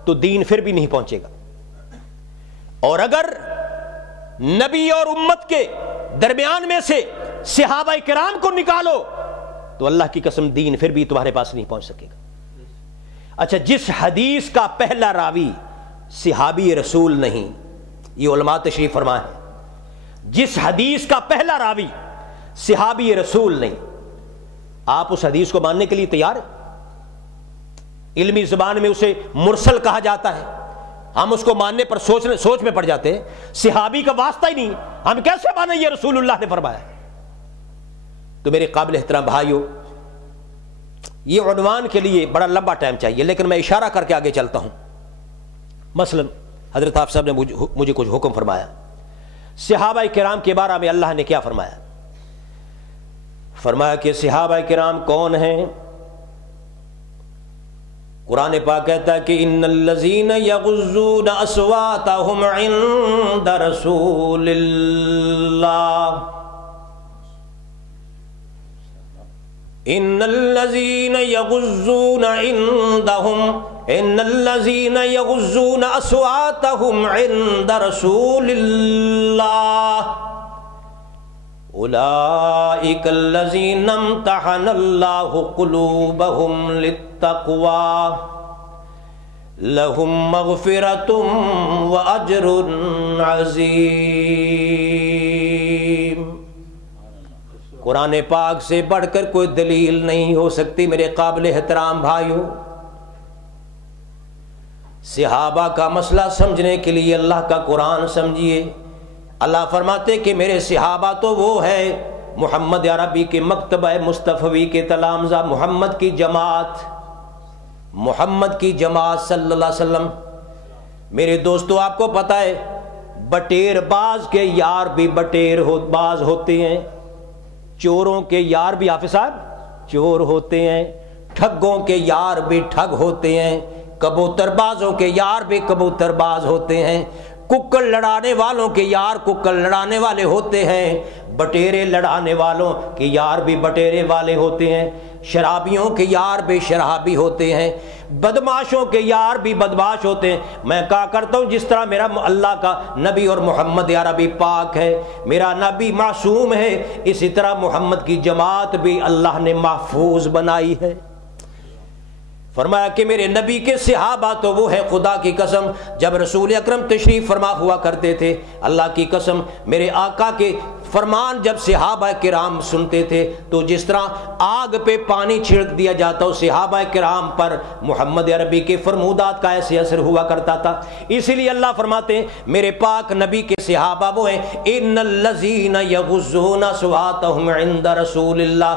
تو دین پھر بھی نہیں پہنچے گا، اور اگر نبی اور امت کے درمیان میں سے صحابہ کرام کو نکالو تو اللہ کی قسم دین پھر بھی تمہارے پاس نہیں پہنچ سکے گا۔ اچھا، جس حدیث کا پہلا راوی صحابی رسول نہیں، یہ علماء تشریف فرما ہے، جس حدیث کا پہلا راوی صحابی رسول نہیں، آپ اس حدیث کو ماننے کے لیے تیار ہیں؟ علمی زبان میں اسے مرسل کہا جاتا ہے، ہم اس کو ماننے پر سوچ میں پڑ جاتے ہیں، صحابی کا واسطہ ہی نہیں، ہم کیسے مانیں یہ رسول اللہ نے فرمایا؟ تو میرے قابل احترام بھائیوں، یہ عنوان کے لیے بڑا لمبا ٹائم چاہیے، لیکن میں اشارہ کر کے آگے چلتا ہوں۔ مثلا حضرت آپ صاحب نے مجھے کچھ حکم فرمایا، صحابہ کرام کے بارے میں اللہ نے کیا فرمایا؟ فرمایا کہ صحابہ کرام کون ہیں؟ قرآن پاک کہتا ہے کہ ان الذین یغضون اصواتهم عند رسول اللہ، ان الذین یغضون اصواتهم عند رسول اللہ اولئک الذین امتحن اللہ قلوبهم للتقوی لہم مغفرۃ واجر عظیم۔ قرآن پاک سے بڑھ کر کوئی دلیل نہیں ہو سکتی میرے قابل احترام بھائیوں۔ صحابہ کا مسئلہ سمجھنے کے لیے اللہ کا قرآن سمجھیے۔ اللہ فرماتے کہ میرے صحابہ تو وہ ہے محمد عربی کے مکتبہ مصطفی کے تلامذہ، محمد کی جماعت صلی اللہ علیہ وسلم۔ میرے دوستو آپ کو پتہ ہے بٹیر باز کے یار بھی بٹیر باز ہوتے ہیں، چوروں کے یار بھی حافظ صاحب چور ہوتے ہیں، ٹھگوں کے یار بھی ٹھگ ہوتے ہیں، کبوتر بازوں کے یار بھی کبوتر باز ہوتے ہیں، ککڑ لڑانے والوں کے یار ککڑ لڑانے والے ہوتے ہیں، بٹیرے لڑانے والوں کے یار بھی بٹیرے والے ہوتے ہیں، شرابیوں کے یار بھی شرابی ہوتے ہیں، بدماشوں کے یار بھی بدماش ہوتے ہیں۔ میں کہا کرتا ہوں جس طرح میرا اللہ کا نبی اور محمد عربی پاک ہے، میرا نبی معصوم ہے، اسی طرح محمد کی جماعت بھی اللہ نے محفوظ بنائی ہے۔ فرمایا کہ میرے نبی کے صحابہ تو وہ ہے خدا کی قسم جب رسول اکرم تشریف فرما ہوا کرتے تھے، اللہ کی قسم میرے آقا کے فرمان جب صحابہ کرام سنتے تھے تو جس طرح آگ پہ پانی چھڑک دیا جاتا ہو صحابہ کرام پر محمد عربی کے فرمودات کا ایسے اثر ہوا کرتا تھا۔ اسی لیے اللہ فرماتے ہیں میرے پاک نبی کے صحابہ وہ ہیں ان الذین یغضون اصواتهم عند رسول اللہ،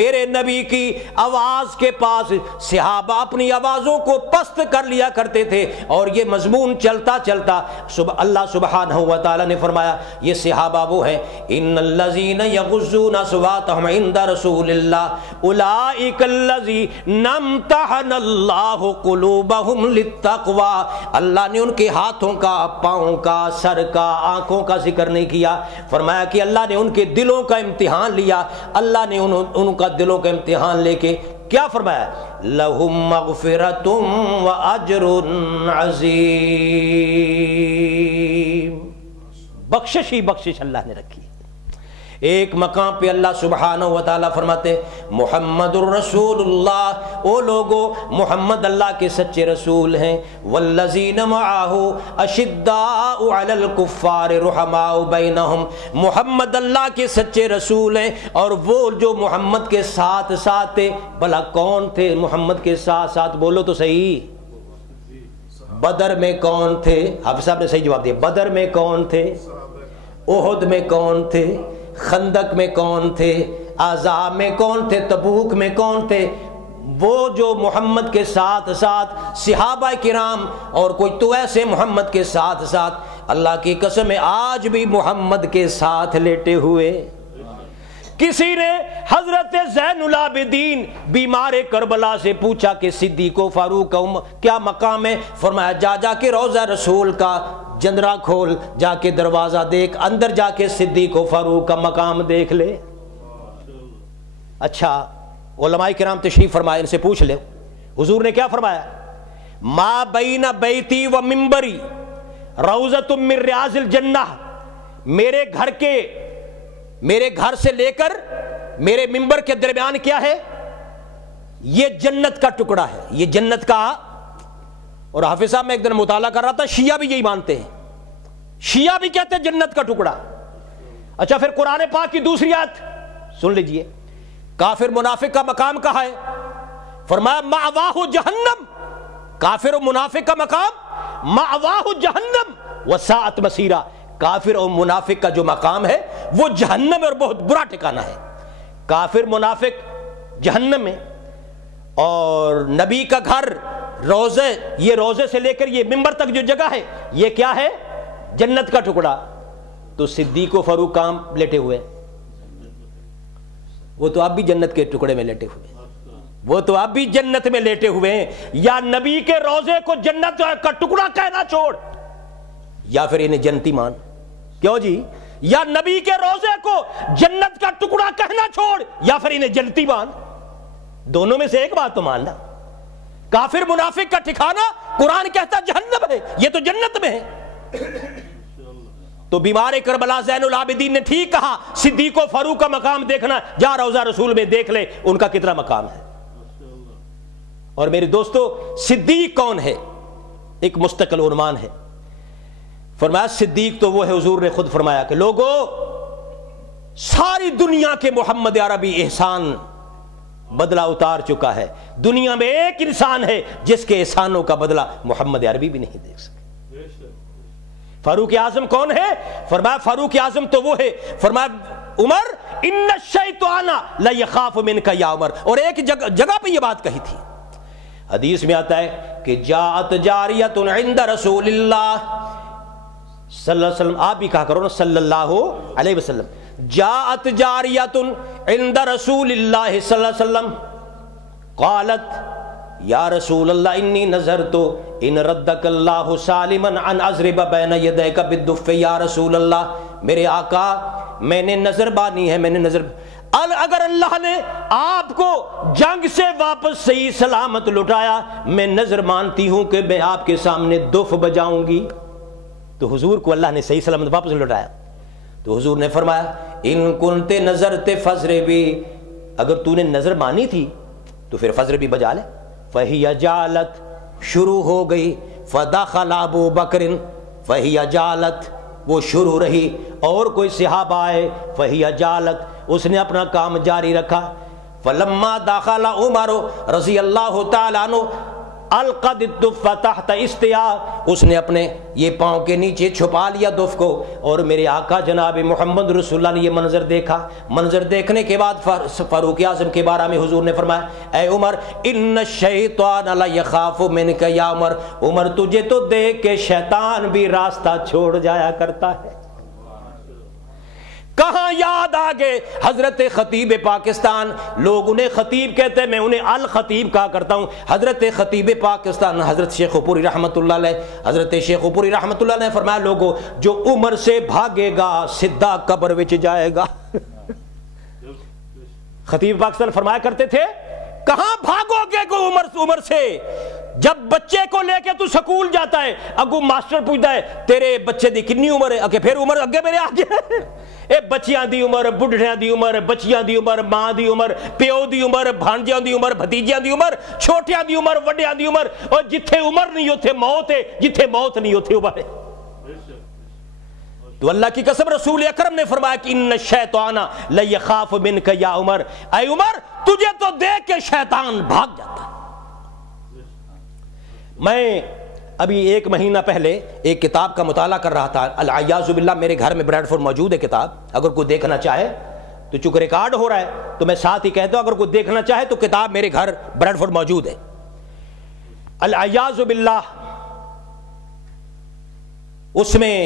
میرے نبی کی آواز کے پاس صحابہ اپنی آوازوں کو پست کر لیا کرتے تھے، اور یہ مضمون چلتا چلتا اللہ سبحانہ و تعالی نے فرمایا یہ صحابہ وہ ہیں ان الذین یغضون اصواتهم عند رسول اللہ اولئک الذین امتحن اللہ قلوبهم للتقوی، اللہ نے ان کے ہاتھوں کا، پاؤں کا، سر کا، آنکھوں کا ذکر نہیں کیا، فرمایا کہ اللہ نے ان کے دلوں کا امتحان لیا، اللہ نے ان کا دلوں کا امتحان لے کے کیا فرمایا لہم مغفرۃ واجر عظیم، بخشش ہی بخشش اللہ نے رکھی۔ ایک مقام پہ اللہ سبحانہ و تعالیٰ فرماتے محمد الرسول اللہ، او لوگو محمد اللہ کے سچے رسول ہیں، والذین معہ اشداء علی الکفار رحماء بینہم، محمد اللہ کے سچے رسول ہیں اور وہ جو محمد کے ساتھ ساتھ تھے، بھلا کون تھے محمد کے ساتھ ساتھ؟ بولو تو صحیح، بدر میں کون تھے؟ حافظ صاحب نے صحیح جواب دیا، بدر میں کون تھے؟ احد میں کون تھے؟ خندق میں کون تھے؟ احزاب میں کون تھے؟ تبوک میں کون تھے؟ وہ جو محمد کے ساتھ ساتھ صحابہ کرام، اور کوئی تو ایسے محمد کے ساتھ ساتھ، اللہ کی قسم ہے آج بھی محمد کے ساتھ لیٹے ہوئے۔ کسی نے حضرت زین العابدین بیمار کربلا سے پوچھا کہ صدیق و فاروق کا کیا مقام ہے؟ فرمایا جا کے روضہ رسول کا جندرا کھول، جا کے دروازہ دیکھ، اندر جا کے صدیق و فاروق کا مقام دیکھ لے۔ اچھا علماء کرام تشریف فرمائے، ان سے پوچھ لے حضور نے کیا فرمایا؟ ما بین بیتی و منبری روضۃ من ریاض الجنہ، میرے گھر سے لے کر میرے منبر کے درمیان کیا ہے؟ یہ جنت کا ٹکڑا ہے، یہ جنت کا۔ اور حافظ صاحب میں ایک دن مطالعہ کر رہا تھا، شیعہ بھی یہی مانتے ہیں، شیعہ بھی کہتے ہیں جنت کا ٹکڑا۔ اچھا پھر قرآن پاک کی دوسری آیت سن لیجئے، کافر منافق کا مقام کہاں ہے؟ فرمایا مأواہ جہنم، کافر و منافق کا مقام مأواہ جہنم وساءت مصیرا، کافر اور منافق کا جو مقام ہے وہ جہنم اور بہت برا ٹھکانہ ہے۔ کافر منافق جہنم میں، اور نبی کا گھر روزے، یہ روزے سے لے کر یہ منبر تک جو جگہ ہے یہ کیا ہے؟ جنت کا ٹکڑا۔ تو صدیق و فاروق کام لیٹے ہوئے، وہ تو اب بھی جنت کے ٹکڑے میں لیٹے ہوئے، وہ تو اب بھی جنت میں لیٹے ہوئے ہیں۔ یا نبی کے روزے کو جنت کا ٹکڑا کہنا چھوڑ، یا پھر انہیں جنتی مان۔ کیوں جی؟ یا نبی کے روزے کو جنت کا ٹکڑا کہنا چھوڑ، یا پھر انہیں جنتی مان، دونوں میں سے ایک بات تو ماننا۔ کافر منافق کا ٹھکانہ قرآن کہتا جہنم ہے، یہ تو جنت میں ہے۔ تو بیمار کربلا زین العابدین نے ٹھیک کہا، صدیق و فاروق کا مقام دیکھنا، جا روضہ رسول میں دیکھ لے ان کا کتنا مقام ہے۔ اور میرے دوستو صدیق کون ہے؟ ایک مستقل عنوان ہے۔ فرمایا صدیق تو وہ ہے، حضور نے خود فرمایا کہ لوگوں ساری دنیا کے محمد عربی احسان بدلہ اتار چکا ہے، دنیا میں ایک انسان ہے جس کے احسانوں کا بدلہ محمد عربی بھی نہیں دے سکے۔ فاروق اعظم کون ہے؟ فرمایا فاروق اعظم تو وہ ہے، فرمایا عمر ان الشیطان لیخاف منک یا عمر، اور ایک جگہ پہ یہ بات کہی تھی، حدیث میں آتا ہے کہ جاءت جاریۃ عند رسول اللہ صلی اللہ علیہ وسلم، آپ بھی کہا کرو نا صلی اللہ علیہ وسلم، جاءت جاریۃ عند رسول اللہ صلی اللہ علیہ وسلم قالت یا رسول اللہ انی نظرت ان ردک اللہ سالما ان اضرب بین یدیک بالدف، یا رسول اللہ میرے آقا میں نے نظر بانی ہے، میں نے نظر، اگر اللہ نے آپ کو جنگ سے واپس صحیح سلامت لٹایا، میں نظر مانتی ہوں کہ میں آپ کے سامنے دف بجاؤں گی۔ تو حضور کو اللہ نے صحیح سلامت واپس لٹایا، تو حضور نے فرمایا ان کنتے نظرتے فضر بھی، اگر تو نے نظر مانی تھی تو پھر فضر بھی بجا لے۔ فہی جالت، شروع ہو گئی، فدخل ابو بکر، فہی جالت، وہ شروع رہی، اور کوئی صحابہ آئے، فہی جالت، اس نے اپنا کام جاری رکھا، فلما دخل عمر رضی اللہ تعالیٰ عنہ القد الدف تحت استیا، اس نے اپنے یہ پاؤں کے نیچے چھپا لیا دف کو، اور میرے آقا جناب محمد رسول اللہ نے یہ منظر دیکھا۔ منظر دیکھنے کے بعد فاروق اعظم کے بارے میں حضور نے فرمایا، اے عمر ان الشیطان لیخاف منک یا عمر، عمر تجھے تو دیکھ کے شیطان بھی راستہ چھوڑ جایا کرتا ہے۔ کہاں یاد آگے حضرت خطیب پاکستان، لوگ انہیں خطیب کہتے ہیں، میں انہیں الخطیب کہا کرتا ہوں۔ حضرت خطیب پاکستان حضرت شیخ پوری رحمت اللہ علیہ، حضرت شیخ پوری رحمت اللہ علیہ نے فرمایا، لوگوں جو عمر سے بھاگے گا سدھا قبر وچ جائے گا۔ خطیب پاکستان فرمایا کرتے تھے، کہاں بھاگو گے کو عمر سے؟ جب بچے کو لے کے تو سکول جاتا ہے، اگو ماسٹر پوچھتا ہے تیرے بچے دی کنی عمر ہے، اگے پھر عمر اگے میرے آگے اے بچیاں دی عمر، بڑھڑیاں دی عمر، بچیاں دی عمر، ماں دی عمر، پیو دی عمر، بھانجیاں دی عمر، بھتیجیاں دی عمر، چھوٹیاں دی عمر، وڈیاں دی عمر، اور جتھے عمر نہیں ہوتے موت ہے، جتھے موت نہیں ہوتے عمر ہے۔ تو اللہ کی قسم رسول اکرم نے فرمایا کہ ان الشیطان لیخاف منک یا عمر، اے عمر تجھے تو دیکھ کے شیطان بھاگ جاتا ہے۔ میں ابھی 1 مہینہ پہلے ایک کتاب کا مطالعہ کر رہا تھا، العیاذ باللہ، میرے گھر میں بریڈ فورڈ موجود ہے کتاب، اگر کوئی دیکھنا چاہے تو چونکہ ریکارڈ ہو رہا ہے تو میں ساتھ ہی کہتا ہوں، اگر کوئی دیکھنا چاہے تو کتاب میرے گھر بریڈ فورڈ موجود ہے، العیاذ باللہ۔ اس میں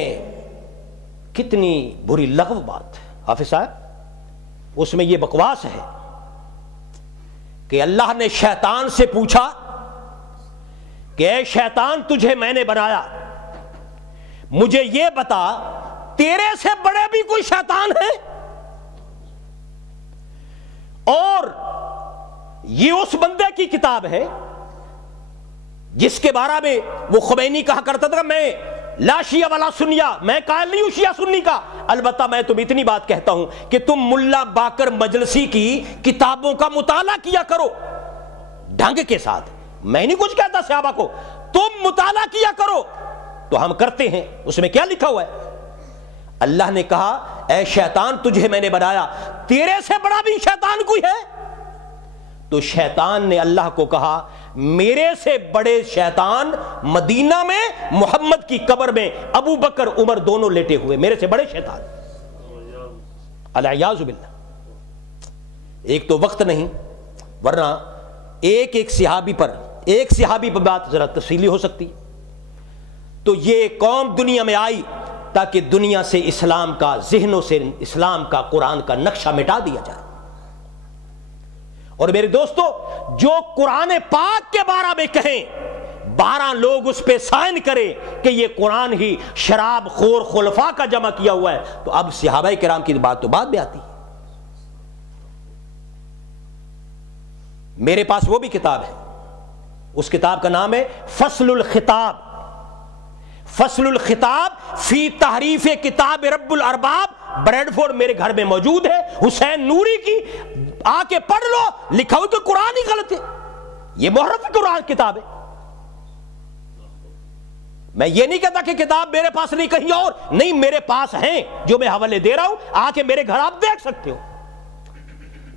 کتنی بری لغو بات حافظ صاحب، اس میں یہ بکواس ہے کہ اللہ نے شیطان سے پوچھا کہ اے شیطان تجھے میں نے بنایا، مجھے یہ بتا تیرے سے بڑے بھی کوئی شیطان ہے؟ اور یہ اس بندے کی کتاب ہے جس کے بارے میں وہ خمینی کہا کرتا تھا میں لا شیعہ ولا سنیہ، میں قائل نہیں ہوں شیعہ سنی کا، البتہ میں تم اتنی بات کہتا ہوں کہ تم ملا باقر مجلسی کی کتابوں کا مطالعہ کیا کرو ڈھنگ کے ساتھ، میں نہیں کچھ کہتا صحابہ کو، تم مطالعہ کیا کرو، تو ہم کرتے ہیں۔ اس میں کیا لکھا ہوا ہے؟ اللہ نے کہا اے شیطان تجھے میں نے بنایا، تیرے سے بڑا بھی شیطان کوئی ہے؟ تو شیطان نے اللہ کو کہا میرے سے بڑے شیطان مدینہ میں محمد کی قبر میں ابو بکر عمر دونوں لیٹے ہوئے، میرے سے بڑے شیطان، العیاذ باللہ۔ ایک تو وقت نہیں، ورنہ ایک صحابی پر بات ذرا تفصیلی ہو سکتی۔ تو یہ قوم دنیا میں آئی تاکہ دنیا سے اسلام کا، ذہنوں سے اسلام کا، قرآن کا نقشہ مٹا دیا جائے۔ اور میرے دوستو جو قرآن پاک کے بارے میں کہیں 12 لوگ اس پہ سائن کریں کہ یہ قرآن ہی شراب خور خلفاء کا جمع کیا ہوا ہے، تو اب صحابہ کرام کی بات تو بعد میں آتی ہے۔ میرے پاس وہ بھی کتاب ہے، اس کتاب کا نام ہے فصل الخطاب، فصل الخطاب فی تحریف کتاب رب الارباب، بریڈ فورڈ میرے گھر میں موجود ہے، حسین نوری کی، آ کے پڑھ لو، لکھا ہوا کہ قرآن ہی غلط ہے، یہ محرف قرآن کتاب ہے۔ میں یہ نہیں کہتا کہ کتاب میرے پاس نہیں کہیں اور نہیں، میرے پاس ہیں جو میں حوالے دے رہا ہوں، آ کے میرے گھر آپ دیکھ سکتے ہو۔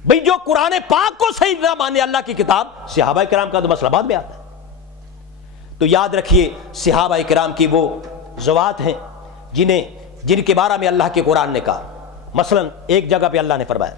بھئی جو قرآن پاک کو صحیح نہ مانے اللہ کی کتاب، صحابہ کرام کا تو مسئلہ بعد میں آتا ہے۔ تو یاد رکھیے صحابہ کرام کی وہ ذوات ہیں جن کے بارے میں اللہ کے قرآن نے کہا۔ مثلا ایک جگہ پہ اللہ نے فرمایا،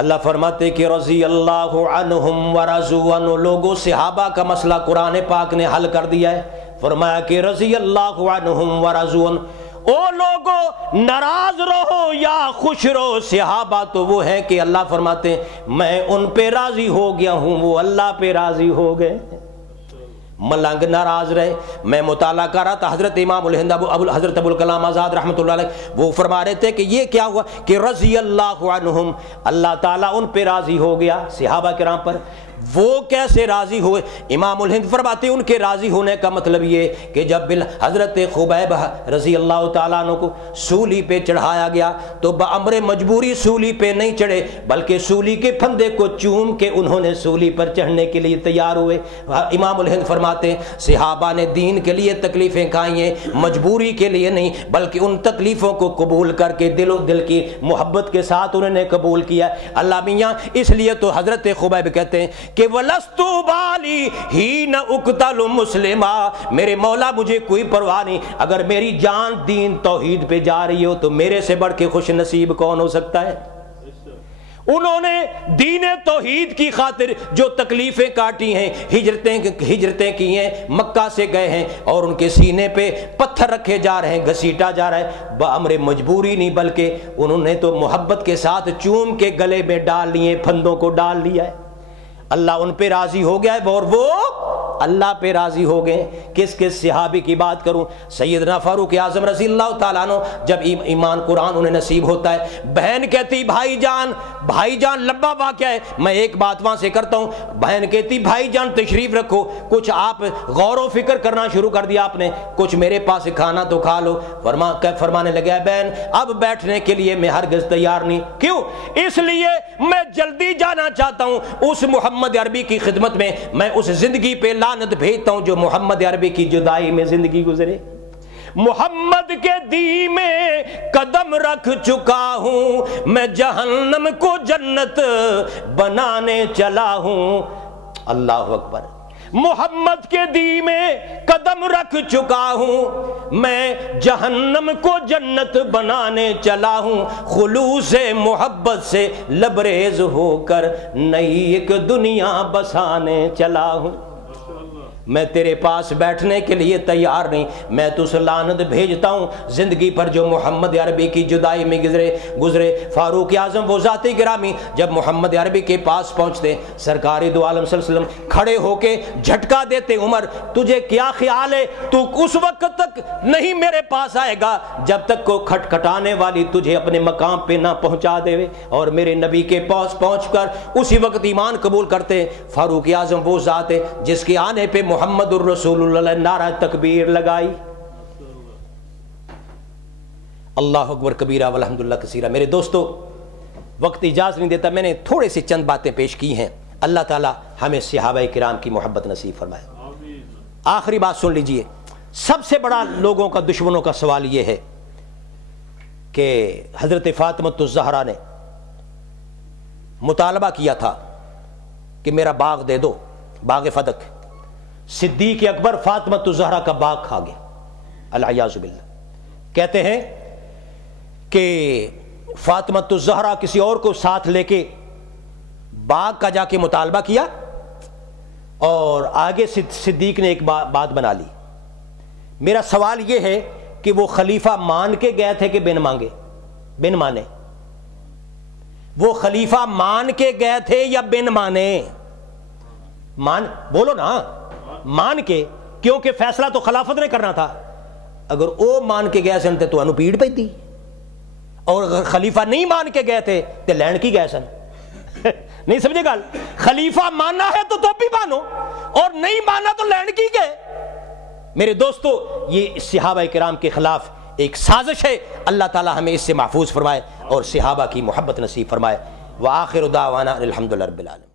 اللہ فرماتے کہ رضی اللہ عنہم ورضوا عنہ، لوگوں صحابہ کا مسئلہ قرآن پاک نے حل کر دیا ہے، فرمایا کہ رضی اللہ عنہم ورضوا عنہ، او لوگوں ناراض رہو یا خوش رہو، صحابہ تو وہ ہیں کہ اللہ فرماتے ہیں میں ان پہ راضی ہو گیا ہوں، وہ اللہ پہ راضی ہو گئے۔ ملنگ ناراض رہے۔ میں مطالعہ کر رہا تھا، حضرت امام الہند حضرت ابوالکلام آزاد رحمۃ اللہ علیہ وہ فرما رہے تھے کہ یہ کیا ہوا کہ رضی اللہ عنہم، اللہ تعالیٰ ان پہ راضی ہو گیا صحابہ کرام پر۔ وہ کیسے راضی ہوئے؟ امام الہند فرماتے ہیں ان کے راضی ہونے کا مطلب یہ کہ جب حضرت خبیب رضی اللہ تعالیٰ عنہ کو سولی پہ چڑھایا گیا تو بامر مجبوری سولی پہ نہیں چڑھے، بلکہ سولی کے پھندے کو چوم کے انہوں نے سولی پر چڑھنے کے لیے تیار ہوئے۔ امام الہند فرماتے ہیں صحابہ نے دین کے لیے تکلیفیں کھائی ہیں، مجبوری کے لیے نہیں، بلکہ ان تکلیفوں کو قبول کر کے دل و دل کی محبت کے ساتھ انہوں نے قبول کیا۔ اللہ میاں اس لیے تو حضرت خبیب کہتے ہیں کہ وَلَسْتُ بَالِي حِينَ أُقْتَلُ مُسْلِمًا، میرے مولا مجھے کوئی پرواہ نہیں، اگر میری جان دین توحید پہ جا رہی ہو تو میرے سے بڑھ کے خوش نصیب کون ہو سکتا ہے؟ انہوں نے دین توحید کی خاطر جو تکلیفیں کاٹی ہیں، ہجرتیں کی ہیں، مکہ سے گئے ہیں اور ان کے سینے پہ پتھر رکھے جا رہے ہیں، گھسیٹا جا رہا ہے، بامر مجبوری نہیں بلکہ انہوں نے تو محبت کے ساتھ چوم کے گلے میں ڈال لیے، پھندوں کو ڈال لیا ہے۔ اللہ ان پہ راضی ہو گیا ہے اور وہ اللہ پہ راضی ہو گئے۔ کس کس صحابی کی بات کروں؟ سیدنا فاروق اعظم رضی اللہ تعالیٰ عنہ جب ایمان قرآن انہیں نصیب ہوتا ہے، بہن کہتی بھائی جان لمبا واقعہ ہے، میں ایک بات وہاں سے کرتا ہوں، بہن کہتی بھائی جان تشریف رکھو، کچھ آپ غور و فکر کرنا شروع کر دیا آپ نے، کچھ میرے پاس کھانا تو کھا لو۔ فرمانے لگا بہن اب بیٹھنے کے لیے میں ہرگز تیار نہیں، کیوں؟ اس لیے میں جلدی جانا چاہتا ہوں اس محمد عربی کی خدمت میں اس زندگی پہ لعنت بھیجتا ہوں جو محمد عربی کی جدائی میں زندگی گزرے۔ محمد کے دی میں قدم رکھ چکا ہوں، میں جہنم کو جنت بنانے چلا ہوں۔ اللہ اکبر۔ محمد کے دی میں قدم رکھ چکا ہوں، میں جہنم کو جنت بنانے چلا ہوں، خلوص محبت سے لبریز ہو کر نئی ایک دنیا بسانے چلا ہوں۔ میں تیرے پاس بیٹھنے کے لیے تیار نہیں، میں تجھ لعنت بھیجتا ہوں زندگی پر جو محمد عربی کی جدائی میں گزرے۔ فاروق اعظم وہ ذات گرامی جب محمد عربی کے پاس پہنچتے، سرکار دو عالم صلی اللہ علیہ وسلم کھڑے ہو کے جھٹکا دیتے، عمر تجھے کیا خیال ہے تو اس وقت تک نہیں میرے پاس آئے گا جب تک کو کھٹکھٹانے والی تجھے اپنے مقام پہ نہ پہنچا دے، اور میرے نبی کے پاس پہنچ کر اسی وقت ایمان قبول کرتے۔ فاروق اعظم وہ ذات ہے جس کے آنے پہ محمد الرسول اللہ نعرہ تکبیر لگائی۔ اللہ اکبر کبیرہ والحمدللہ کثیرہ۔ میرے دوستو وقت اجازت نہیں دیتا، میں نے تھوڑے سے چند باتیں پیش کی ہیں، اللہ تعالی ہمیں صحابہ کرام کی محبت نصیب فرمائے۔ آخری بات سن لیجئے، سب سے بڑا لوگوں کا دشمنوں کا سوال یہ ہے کہ حضرت فاطمہ الزہرا نے مطالبہ کیا تھا کہ میرا باغ دے دو، باغ فدق۔ صدیق اکبر فاطمہ الزہرا کا باغ کھا گیا، العیاذ باللہ۔ کہتے ہیں کہ فاطمہ الزہرا کسی اور کو ساتھ لے کے باغ کا جا کے مطالبہ کیا، اور آگے صدیق نے ایک بات بنا لی۔ میرا سوال یہ ہے کہ وہ خلیفہ مان کے گئے تھے کہ بن مانے؟ وہ خلیفہ مان کے گئے تھے یا بن مانے؟ بولو نا، مان کے، کیونکہ فیصلہ تو خلافت نے کرنا تھا۔ اگر وہ مان کے گئے سن تو انہوں پیڑ پہ تھی، اور اگر خلیفہ نہیں مان کے گئے تھے تو لین کی گئے سن۔ نہیں سمجھے گل؟ خلیفہ ماننا ہے تو بھی مانو، اور نہیں ماننا تو لین کی گئے۔ میرے دوستو یہ صحابہ کرام کے خلاف ایک سازش ہے، اللہ تعالی ہمیں اس سے محفوظ فرمائے اور صحابہ کی محبت نصیب فرمائے۔ وآخر دعوانا الحمدللہ رب العالمین۔